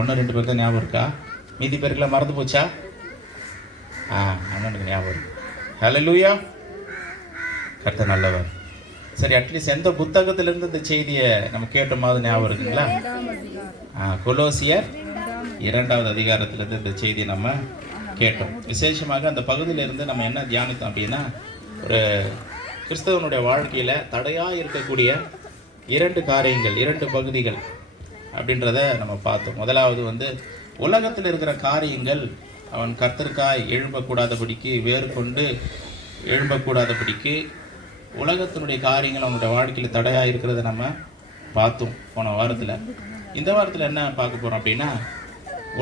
ஒன்று 2 பேர் தான் ஞாபகம் இருக்கா? மீதி பேருக்குலாம் மறந்து போச்சா? அண்ணனுக்கு ஞாபகம் இருக்கு. ஹல்லேலூயா. கர்த்தர் நல்லவர். சரி, அட்லீஸ்ட் எந்த புத்தகத்திலிருந்து இந்த செய்தியை நம்ம கேட்ட மாதிரி ஞாபகம் இருக்குங்களா? கொலோசியர் 2வது அதிகாரத்திலிருந்து இந்த செய்தியை நம்ம கேட்டோம். விசேஷமாக அந்த பகுதியிலிருந்து நம்ம என்ன தியானித்தோம் அப்படின்னா, ஒரு கிறிஸ்தவனுடைய வாழ்க்கையில் தடையாக இருக்கக்கூடிய 2 காரியங்கள், 2 பகுதிகள் அப்படின்றத நம்ம பார்த்தோம். முதலாவது உலகத்தில் இருக்கிற காரியங்கள் அவன் கர்த்தருக்காய் எழும்பக்கூடாதபடிக்கு, வேறு கொண்டு எழும்பக்கூடாதபடிக்கு உலகத்தினுடைய காரியங்கள் அவனுடைய வாழ்க்கையில் தடையாக இருக்கிறத நம்ம பார்த்தோம் போன வாரத்தில். இந்த வாரத்தில் என்ன பார்க்க போகிறோம் அப்படின்னா,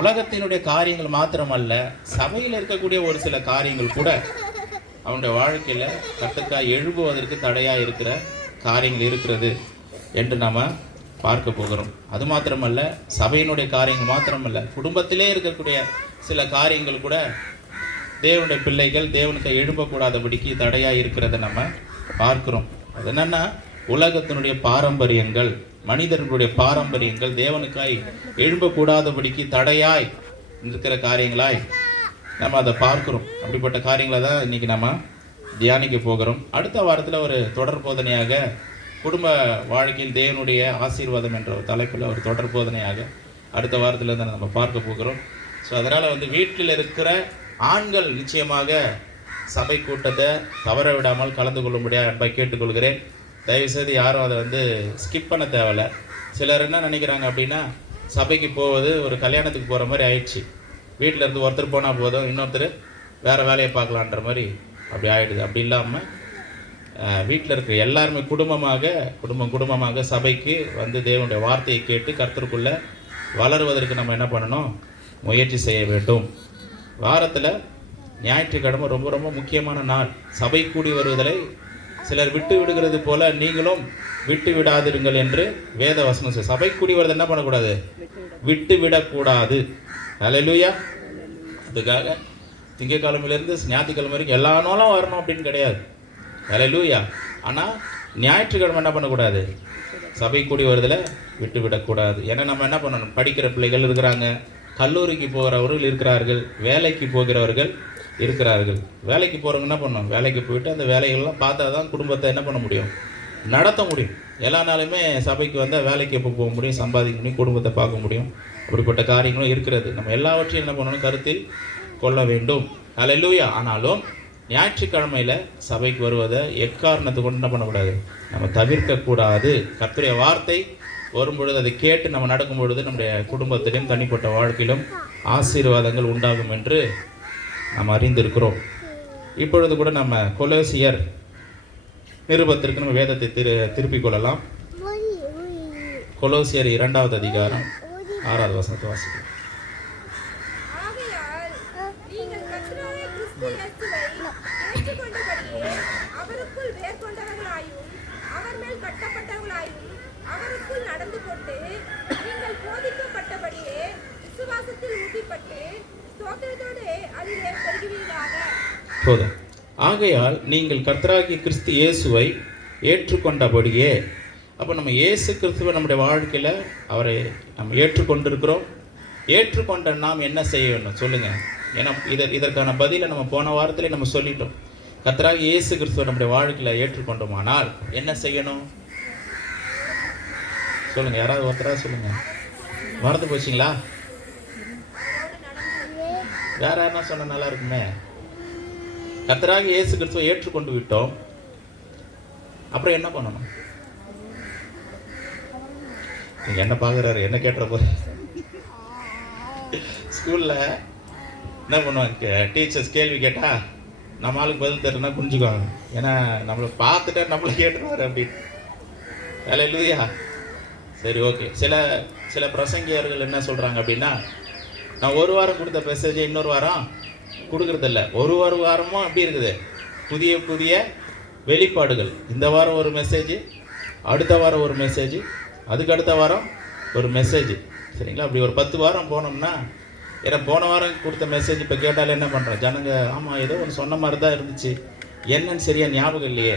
உலகத்தினுடைய காரியங்கள் மாத்திரமல்ல, சபையில் இருக்கக்கூடிய ஒரு சில காரியங்கள் கூட அவனுடைய வாழ்க்கையில் கர்த்தருக்காய் எழும்புவதற்கு தடையாக இருக்கிற காரியங்கள் இருக்கிறது என்று நாம் பார்க்க போகிறோம். அது மாத்திரமல்ல, சபையினுடைய காரியங்கள் மாத்திரமல்ல, குடும்பத்திலே இருக்கக்கூடிய சில காரியங்கள் கூட தேவனுடைய பிள்ளைகள் தேவனுக்கு எழும்பக்கூடாதபடிக்கு தடையாக இருக்கிறத நம்ம பார்க்கிறோம். அது என்னன்னா, உலகத்தினுடைய பாரம்பரியங்கள், மனிதர்களுடைய பாரம்பரியங்கள் தேவனுக்காய் எழும்பக்கூடாதபடிக்கு தடையாய் இருக்கிற காரியங்களாய் நம்ம அதை பார்க்கிறோம். அப்படிப்பட்ட காரியங்களை தான் இன்னைக்கு நம்ம தியானிக்க போகிறோம். அடுத்த வாரத்தில் ஒரு தொடர் போதனையாக குடும்ப வாழ்க்கையில் தேவனுடைய ஆசீர்வாதம் என்ற ஒரு தலைப்பில் ஒரு தொடர் போதனையாக அடுத்த வாரத்தில் தான் நம்ம பார்க்க போகிறோம். ஸோ அதனால் வீட்டில் இருக்கிற ஆண்கள் நிச்சயமாக சபை கூட்டத்தை தவற விடாமல் கலந்து கொள்ளும்படியாக அன்பாக கேட்டுக்கொள்கிறேன். தயவுசெய்து யாரும் அதை ஸ்கிப் பண்ண தேவையில்லை. சிலர் என்ன நினைக்கிறாங்க அப்படின்னா, சபைக்கு போவது ஒரு கல்யாணத்துக்கு போகிற மாதிரி ஆயிடுச்சு. வீட்டில் இருந்து ஒருத்தர் போனால் போதும், இன்னொருத்தர் வேறு வேலையை பார்க்கலான்ற மாதிரி அப்படி ஆகிடுது. அப்படி இல்லாமல் வீட்டில் இருக்கிற எல்லாருமே குடும்பமாக சபைக்கு தேவனுடைய வார்த்தையை கேட்டு கர்த்தருக்குள்ளே வளருவதற்கு நம்ம என்ன பண்ணணும்? முயற்சி செய்ய வேண்டும். வாரத்தில் ஞாயிற்றுக்கிழமை ரொம்ப ரொம்ப முக்கியமான நாள். சபை கூடி வருவதை சிலர் விட்டு விடுகிறது போல நீங்களும் விட்டு விடாதிருங்கள் என்று வேத வசனம். சபை கூடி வருவது என்ன பண்ணக்கூடாது? விட்டு விடக்கூடாது. ஹல்லேலூயா. அதுக்காக திங்கட்கிழமையிலேருந்து ஞாயிற்றுக்கிழமை வரைக்கும் எல்லா நாளும் வரணும் அப்படின்னு கிடையாது. ஹல்லேலூயா. ஆனால் ஞாயிற்றுக்கிழமை என்ன பண்ணக்கூடாது? சபை கூடி வருதில் விட்டு விடக்கூடாது. ஏன்னா நம்ம என்ன பண்ணணும்? படிக்கிற பிள்ளைகள் இருக்கிறாங்க, கல்லூரிக்கு போகிறவர்கள் இருக்கிறார்கள், வேலைக்கு போகிறவர்கள் இருக்கிறார்கள். வேலைக்கு போகிறவங்க என்ன பண்ணணும்? வேலைக்கு போயிட்டு அந்த வேலைகள்லாம் பார்த்தா தான் குடும்பத்தை என்ன பண்ண முடியும்? நடத்த முடியும். எல்லா நாளுமே சபைக்கு வந்தால் வேலைக்கு எப்போ போக முடியும்? சம்பாதிக்க முடியும், குடும்பத்தை பார்க்க முடியும். அப்படிப்பட்ட காரியங்களும் இருக்கிறது. நம்ம எல்லாவற்றையும் என்ன பண்ணணும்? கருத்தில் கொள்ள வேண்டும். ஹல்லேலூயா. ஆனாலும் ஞாயிற்றுக்கிழமையில் சபைக்கு வருவதை எக்காரணத்தை கொண்டு என்ன பண்ணக்கூடாது? நம்ம தவிர்க்கக்கூடாது. கர்த்தருடைய வார்த்தை வரும்பொழுது அதை கேட்டு நம்ம நடக்கும் பொழுது நம்முடைய குடும்பத்திலும் தனிப்பட்ட வாழ்க்கையிலும் ஆசீர்வாதங்கள் உண்டாகும் என்று நாம் அறிந்திருக்கிறோம். இப்பொழுது கூட நம்ம கொலோசியர் நிருபத்திற்கு நம்ம வேதத்தை திருப்பிக் கொள்ளலாம். கொலோசியர் 2வது அதிகாரம் 6வது வசனத்தை வாசிக்கிறோம். ஆகையால் நீங்கள் கர்த்தராகிய கிறிஸ்து இயேசுவை ஏற்றுக்கொண்டபடியே. அப்போ நம்ம இயேசு கிறிஸ்துவை நம்முடைய வாழ்க்கையில் அவரை நம்ம ஏற்றுக்கொண்டிருக்கிறோம். ஏற்றுக்கொண்ட நாம் என்ன செய்ய வேண்டும் சொல்லுங்கள்? ஏன்னா இதற்கான பதிலை நம்ம போன வாரத்திலே நம்ம சொல்லிட்டோம். கர்த்தராகிய இயேசு கிறிஸ்துவை நம்முடைய வாழ்க்கையில் ஏற்றுக்கொண்டோமானால் என்ன செய்யணும் சொல்லுங்கள்? யாராவது ஒருத்தராக சொல்லுங்கள். மறந்து போச்சிங்களா? வேற யாருன்னா சொன்ன நல்லா இருக்குமே. கர்த்தராகிய இயேசு கிறிஸ்துவை ஏற்றுக்கொண்டு விட்டோம், அப்புறம் என்ன பண்ணணும்? நீங்க என்ன பார்க்குறாரு? என்ன கேட்டுற போற? ஸ்கூல்ல என்ன பண்ணுவாங்க? டீச்சர்ஸ் கேள்வி கேட்டா நம்ம ஆளுக்கு பதில் தெரியலன்னா புரிஞ்சுக்குவாங்க. ஏன்னா நம்மளை பார்த்துட்டா நம்மளை கேட்டுருவாரு அப்படின்னு. ஹல்லேலூயா. சரி, ஓகே. சில பிரசங்கியர்கள் என்ன சொல்றாங்க அப்படின்னா, நான் ஒரு வாரம் கொடுத்த மெசேஜை இன்னொரு வாரம் கொடுக்கறதில்ல. ஒரு வாரமும் அப்படி இருக்குது, புதிய புதிய வெளிப்பாடுகள். இந்த வாரம் ஒரு மெசேஜ், அடுத்த வாரம் ஒரு மெசேஜ், அதுக்கு அடுத்த வாரம் ஒரு மெசேஜ். சரிங்களா? அப்படி ஒரு 10 வாரம் போனோம்னா, ஏன்னா போன வாரம் கொடுத்த மெசேஜ் இப்போ கேட்டாலே என்ன பண்ணுறேன்? ஜனங்க ஆமாம் ஏதோ ஒன்று சொன்ன மாதிரி தான் இருந்துச்சு, என்னன்னு சரியாக ஞாபகம் இல்லையே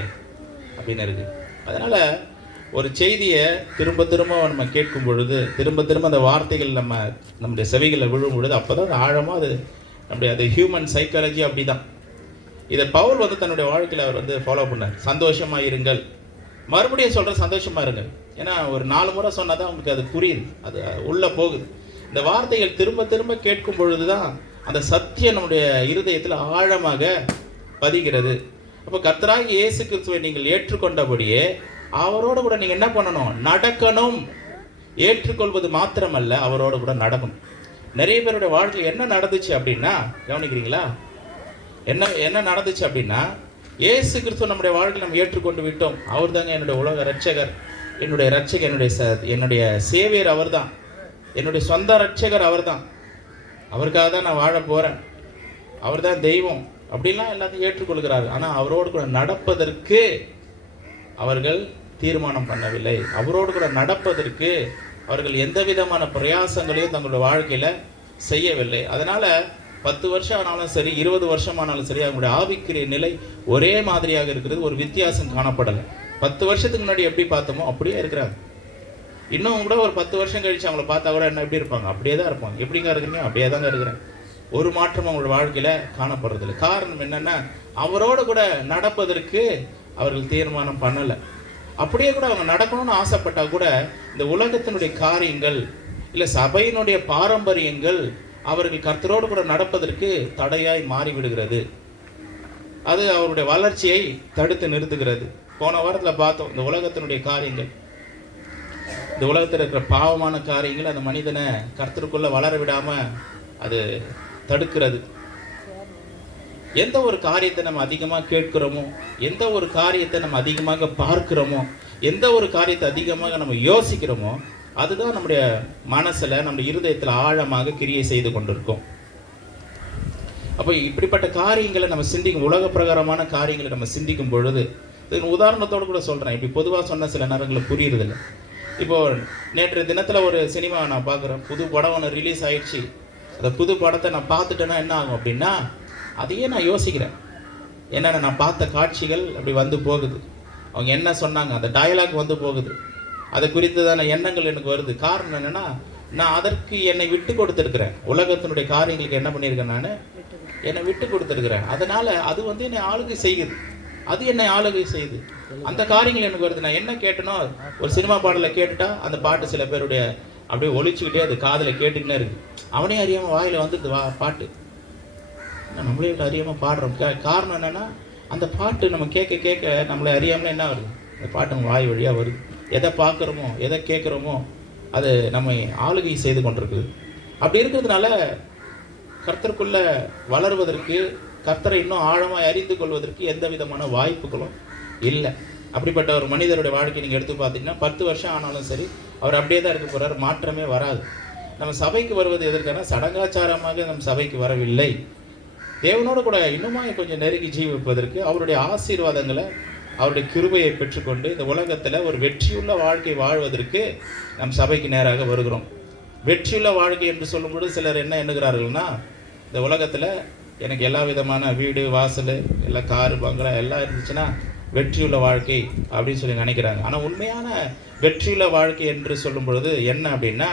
அப்படின்னு இருக்குது. அதனால் ஒரு செய்தியை திரும்ப திரும்ப நம்ம கேட்கும் பொழுது, திரும்ப திரும்ப அந்த வார்த்தைகள் நம்முடைய செவிகளில் விழும் பொழுது, அப்போ தான் ஆழமாக அது நம்முடைய அது ஹியூமன் சைக்காலஜி அப்படி தான். இதை பவுல் தன்னுடைய வாழ்க்கையில் அவர் ஃபாலோ பண்ணார். சந்தோஷமாக இருங்கள். மறுபடியும் சொல்கிற சந்தோஷமாக இருங்கள். ஏன்னா ஒரு 4 முறை சொன்னால் தான் அவங்களுக்கு அது புரியுது, அது உள்ளே போகுது. இந்த வார்த்தைகள் திரும்ப திரும்ப கேட்கும் பொழுது தான் அந்த சத்தியம் நம்முடைய இருதயத்தில் ஆழமாக பதிகிறது. அப்போ கர்த்தராகிய இயேசு கிறிஸ்துவை நீங்கள் ஏற்றுக்கொண்டபடியே அவரோடு கூட நீங்கள் என்ன பண்ணணும்? நடக்கணும். ஏற்றுக்கொள்வது மாத்திரமல்ல, அவரோடு கூட நடக்கணும். நிறைய பேருடைய வாழ்க்கையில் என்ன நடந்துச்சு அப்படின்னா, கவனிக்கிறீங்களா? என்ன நடந்துச்சு அப்படின்னா, இயேசு கிறிஸ்துவ நம்முடைய வாழ்க்கையில் நம்ம ஏற்றுக்கொண்டு விட்டோம். அவர் தாங்க என்னுடைய உலக ரட்சகர், என்னுடைய ரட்சகர், என்னுடைய சேவியர் அவர் தான், என்னுடைய சொந்த ரட்சகர் அவர் தான், அவருக்காக தான் நான் வாழ போகிறேன், அவர் தான் தெய்வம் அப்படின்லாம் எல்லாத்தையும் ஏற்றுக்கொள்கிறார்கள். ஆனால் அவரோடு கூட நடப்பதற்கு அவர்கள் தீர்மானம் பண்ணவில்லை. அவரோடு கூட நடப்பதற்கு அவர்கள் எந்த விதமான பிரயாசங்களையும் தங்களுடைய வாழ்க்கையில் செய்யவில்லை. அதனால் 10 வருஷம் ஆனாலும் சரி, 20 வருஷம் ஆனாலும் சரி, அவங்களுடைய ஆவிக்குரிய நிலை ஒரே மாதிரியாக இருக்கிறது. ஒரு வித்தியாசம் காணப்படலை. 10 வருஷத்துக்கு முன்னாடி எப்படி பார்த்தோமோ அப்படியே இருக்கிறாங்க. இன்னும் கூட ஒரு 10 வருஷம் கழிச்சு அவங்கள பார்த்தா கூட என்ன எப்படி இருப்பாங்க? அப்படியே தான் இருப்பாங்க. எப்படிங்க இருக்கிறீங்க? அப்படியே தாங்க இருக்கிறேன். ஒரு மாற்றம் அவங்களோட வாழ்க்கையில் காணப்படுறதில்லை. காரணம் என்னென்னா, அவரோடு கூட நடப்பதற்கு அவர்கள் தீர்மானம் பண்ணலை. அப்படியே கூட அவங்க நடக்கணும்னு ஆசைப்பட்டால் கூட இந்த உலகத்தினுடைய காரியங்கள் இல்லை சபையினுடைய பாரம்பரியங்கள் அவர்கள் கர்த்தரோடு கூட நடப்பதற்கு தடையாய் மாறிவிடுகிறது. அது அவருடைய வளர்ச்சியை தடுத்து நிறுத்துகிறது. போன வாரத்தில் பார்த்தோம், இந்த உலகத்தினுடைய காரியங்கள், இந்த உலகத்தில் இருக்கிற பாவமான காரியங்கள் அந்த மனிதனை கர்த்தருக்குள்ளே வளர விடாமல் அது தடுக்கிறது. எந்த ஒரு காரியத்தை நம்ம அதிகமாக கேட்கிறோமோ, எந்த ஒரு காரியத்தை நம்ம அதிகமாக பார்க்கிறோமோ, எந்த ஒரு காரியத்தை அதிகமாக நம்ம யோசிக்கிறோமோ, அதுதான் நம்முடைய மனசில், நம்முடைய இருதயத்தில் ஆழமாக கிரியை செய்து கொண்டிருக்கும். அப்போ இப்படிப்பட்ட காரியங்களை நம்ம சிந்திக்கும், உலக பிரகாரமான காரியங்களை நம்ம சிந்திக்கும் பொழுது, உதாரணத்தோடு கூட சொல்கிறேன், இப்படி பொதுவாக சொன்ன சில நேரங்களில் புரியுறதில்லை. இப்போது நேற்று தினத்தில் ஒரு சினிமா நான் பார்க்குறேன், புது படம் ஒன்று ரிலீஸ் ஆகிடுச்சு. அந்த புது படத்தை நான் பார்த்துட்டேன்னா என்ன ஆகும் அப்படின்னா, அதையே நான் யோசிக்கிறேன். என்னென்ன நான் பார்த்த காட்சிகள் அப்படி வந்து போகுது, அவங்க என்ன சொன்னாங்க, அந்த டயலாக் வந்து போகுது, அதை குறித்ததான எண்ணங்கள் எனக்கு வருது. காரணம் என்னென்னா, நான் அதற்கு என்னை விட்டு கொடுத்துருக்கிறேன். உலகத்தினுடைய காரியங்களுக்கு என்ன பண்ணியிருக்கேன்? நான் என்னை விட்டு கொடுத்துருக்கிறேன். அதனால் அது என்னை ஆளுகை செய்யுது, அது என்னை ஆளுகை செய்யுது. அந்த காரியங்கள் எனக்கு வருது. நான் என்ன கேட்டனோ, ஒரு சினிமா பாடலை கேட்டுட்டா அந்த பாட்டு சில பேருடைய அப்படியே ஒழிச்சுக்கிட்டே அது காதில் கேட்டுக்கிட்டே இருக்குது. அவனே அறியாமல் வாயில் வந்துடுது பாட்டு. நம்மளே அறியாமல் பாடுறோம். காரணம் என்னென்னா, அந்த பாட்டு நம்ம கேட்க கேட்க நம்மளை அறியாமல் என்ன வருது? அந்த பாட்டு நம்ம வாய் வழியாக வருது. எதை பார்க்குறோமோ, எதை கேட்குறோமோ, அது நம்மை ஆளுகை செய்து கொண்டிருக்குது. அப்படி இருக்கிறதுனால கர்த்தருக்குள்ளே வளருவதற்கு, கர்த்தரை இன்னும் ஆழமாக அறிந்து கொள்வதற்கு எந்த விதமான வாய்ப்புகளும் இல்லை. அப்படிப்பட்ட ஒரு மனிதருடைய வாழ்க்கை நீங்கள் எடுத்து பார்த்தீங்கன்னா, 10 வருஷம் ஆனாலும் சரி, அவர் அப்படியே தான் இருக்க போகிறார். மாற்றமே வராது. நம்ம சபைக்கு வருவது எதற்கான? சடங்காச்சாரமாக நம்ம சபைக்கு வரவில்லை. தேவனோடு கூட இன்னுமா கொஞ்சம் நெருங்கி ஜீவிப்பதற்கு, அவருடைய ஆசீர்வாதங்களை, அவருடைய கிருபையை பெற்றுக்கொண்டு இந்த உலகத்தில் ஒரு வெற்றியுள்ள வாழ்க்கை வாழ்வதற்கு நம் சபைக்கு நேராக வருகிறோம். வெற்றியுள்ள வாழ்க்கை என்று சொல்லும்போது சிலர் என்ன எண்ணுகிறார்கள்னா, இந்த உலகத்தில் எனக்கு எல்லா விதமான வீடு வாசல் எல்லாம் காரு பங்களா எல்லாம் இருந்துச்சுன்னா வெற்றியுள்ள வாழ்க்கை அப்படின்னு சொல்லி நினைக்கிறாங்க. ஆனால் உண்மையான வெற்றியுள்ள வாழ்க்கை என்று சொல்லும் பொழுது என்ன அப்படின்னா,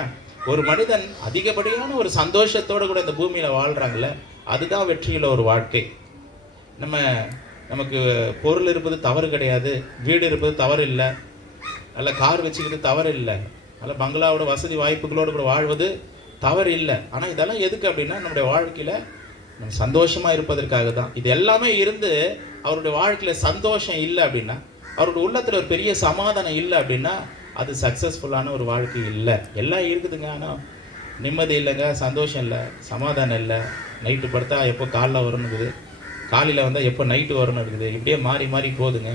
ஒரு மனிதன் அதிகப்படியான ஒரு சந்தோஷத்தோடு கூட இந்த பூமியில் வாழ்கிறாங்களே, அதுதான் வெற்றியுள்ள ஒரு வாழ்க்கை. நமக்கு பொருள் இருப்பது தவறு கிடையாது, வீடு இருப்பது தவறு இல்லை, நல்ல கார் வச்சுக்கிறது தவறு இல்லை, நல்ல பங்களாவோட வசதி வாய்ப்புகளோடு கூட வாழ்வது தவறு இல்லை. ஆனால் இதெல்லாம் எதுக்கு அப்படின்னா, நம்முடைய வாழ்க்கையில் நம்ம சந்தோஷமாக இருப்பதற்காக தான். இது எல்லாமே இருந்து அவருடைய வாழ்க்கையில் சந்தோஷம் இல்லை அப்படின்னா, அவருடைய உள்ளத்தில் ஒரு பெரிய சமாதானம் இல்லை அப்படின்னா, அது சக்ஸஸ்ஃபுல்லான ஒரு வாழ்க்கை இல்லை. எல்லாம் இருக்குதுங்க, ஆனால் நிம்மதி இல்லைங்க, சந்தோஷம் இல்லை, சமாதானம் இல்லை. நைட்டு படுத்தா எப்போ காலைல வரணுங்குது, காலையில் வந்தால் எப்போ நைட்டு வரணும் இருக்குது. இப்படியே மாறி மாறி போகுதுங்க.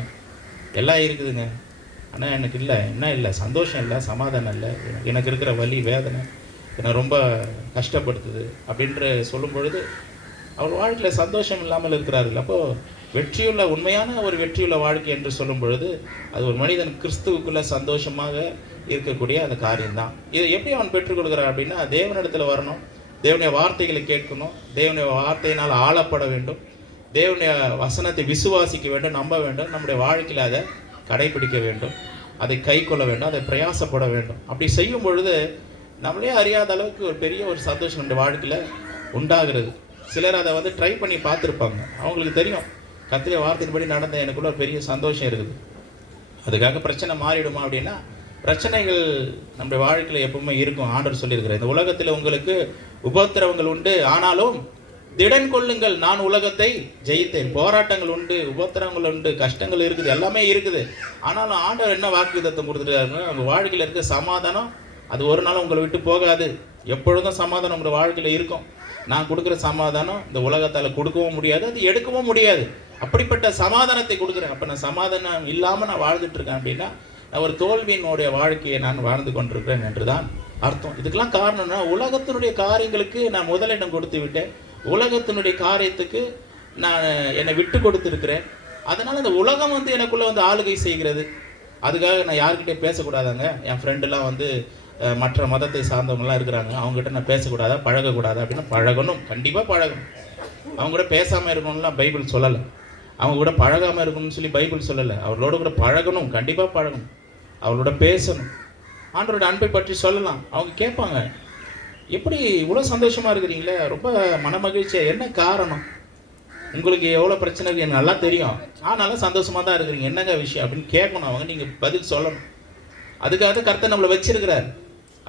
எல்லாம் இருக்குதுங்க, ஆனால் எனக்கு இல்லை, என்ன இல்லை, சந்தோஷம் இல்லை, சமாதானம் இல்லை, எனக்கு இருக்கிற வலி வேதனை என்னை ரொம்ப கஷ்டப்படுத்துது அப்படின்ற சொல்லும் பொழுது அவர் வாழ்க்கையில் சந்தோஷம் இல்லாமல் இருக்கிறார்கள். அப்போது வெற்றியுள்ள உண்மையான ஒரு வெற்றியுள்ள வாழ்க்கை என்று சொல்லும் பொழுது அது ஒரு மனிதன் கிறிஸ்துவுக்குள்ளே சந்தோஷமாக இருக்கக்கூடிய அந்த காரியம்தான். இதை எப்படி அவன் பெற்றுக்கொள்கிறான் அப்படின்னா, தேவனிடத்தில் வரணும், தேவனுடைய வார்த்தைகளை கேட்கணும், தேவனுடைய வார்த்தையினால் ஆளப்பட வேண்டும், தேவனுடைய வசனத்தை விசுவாசிக்க வேண்டும், நம்ப வேண்டும், நம்முடைய வாழ்க்கையில் அதை கடைபிடிக்க வேண்டும். அதை கை கொள்ள வேண்டும், அதை பிரயாசப்பட வேண்டும். அப்படி செய்யும் பொழுது நம்மளே அறியாத அளவுக்கு ஒரு பெரிய ஒரு சந்தோஷம் நம்முடைய வாழ்க்கையில் உண்டாகிறது. சிலர் அதை வந்து ட்ரை பண்ணி பார்த்துருப்பாங்க, அவங்களுக்கு தெரியும் கர்த்தருடைய வார்த்தையின்படி நடந்த எனக்குள்ள ஒரு பெரிய சந்தோஷம் இருக்குது. அதுக்காக பிரச்சனை மாறிடுமா அப்படின்னா, பிரச்சனைகள் நம்முடைய வாழ்க்கையில் எப்பவுமே இருக்கும். ஆண்டவர் சொல்லியிருக்கிறார், இந்த உலகத்தில் உங்களுக்கு உபத்திரவங்கள் உண்டு, ஆனாலும் திடன் கொள்ளுங்கள், நான் உலகத்தை ஜெயித்தேன். போராட்டங்கள் உண்டு, உபத்திரவங்கள் உண்டு, கஷ்டங்கள் இருக்குது, எல்லாமே இருக்குது. ஆனாலும் ஆண்டவர் என்ன வாக்குத்தத்தம் கொடுத்துருக்காருன்னா, உங்கள் வாழ்க்கையில் இருக்க சமாதானம் அது ஒரு நாள் உங்களை விட்டு போகாது. எப்பொழுதும் சமாதானம் உங்கள் வாழ்க்கையில் இருக்கும். நான் கொடுக்குற சமாதானம் இந்த உலகத்தால் கொடுக்கவும் முடியாது, அது எடுக்கவும் முடியாது. அப்படிப்பட்ட சமாதானத்தை கொடுக்குறேன். அப்போ நான் சமாதானம் இல்லாமல் நான் வாழ்ந்துட்டு இருக்கேன் அப்படின்னா, நான் ஒரு தோல்வியினுடைய வாழ்க்கையை நான் வாழ்ந்து கொண்டிருக்கிறேன் என்று தான் அர்த்தம். இதுக்கெல்லாம் காரணம்னா, உலகத்தினுடைய காரியங்களுக்கு நான் முதலிடம் கொடுத்து விட்டேன், உலகத்தினுடைய காரியத்துக்கு நான் என்னை விட்டு கொடுத்துருக்கிறேன். அதனால் அந்த உலகம் வந்து எனக்குள்ளே வந்து ஆளுகை செய்கிறது. அதுக்காக நான் யாருக்கிட்டே பேசக்கூடாதாங்க. என் ஃப்ரெண்டெல்லாம் வந்து மற்ற மதத்தை சார்ந்தவங்களாம் இருக்கிறாங்க, அவங்ககிட்ட நான் பேசக்கூடாதா, பழகக்கூடாதா அப்படின்னா பழகணும், கண்டிப்பாக பழகணும். அவங்க கூட பேசாமல் இருக்கணும்லாம் பைபிள் சொல்லலை, அவங்க கூட பழகாமல் இருக்கணும்னு சொல்லி பைபிள் சொல்லலை. அவர்களோட கூட பழகணும், கண்டிப்பாக பழகணும், அவங்களோட பேசணும், ஆண்டவரோட அன்பை பற்றி சொல்லலாம். அவங்க கேட்பாங்க, எப்படி இவ்வளோ சந்தோஷமாக இருக்கிறீங்களே, ரொம்ப மனமகிழ்ச்சியாக, என்ன காரணம், உங்களுக்கு எவ்வளோ பிரச்சனை இருக்குது எனக்கு நல்லா தெரியும், ஆனாலும் சந்தோஷமாக தான் இருக்கிறீங்க, என்னங்க விஷயம் அப்படின்னு கேட்கணும். அவங்க நீங்கள் பதில் சொல்லணும். அதுக்காக கர்த்தர் நம்மளை வச்சிருக்கிறார்.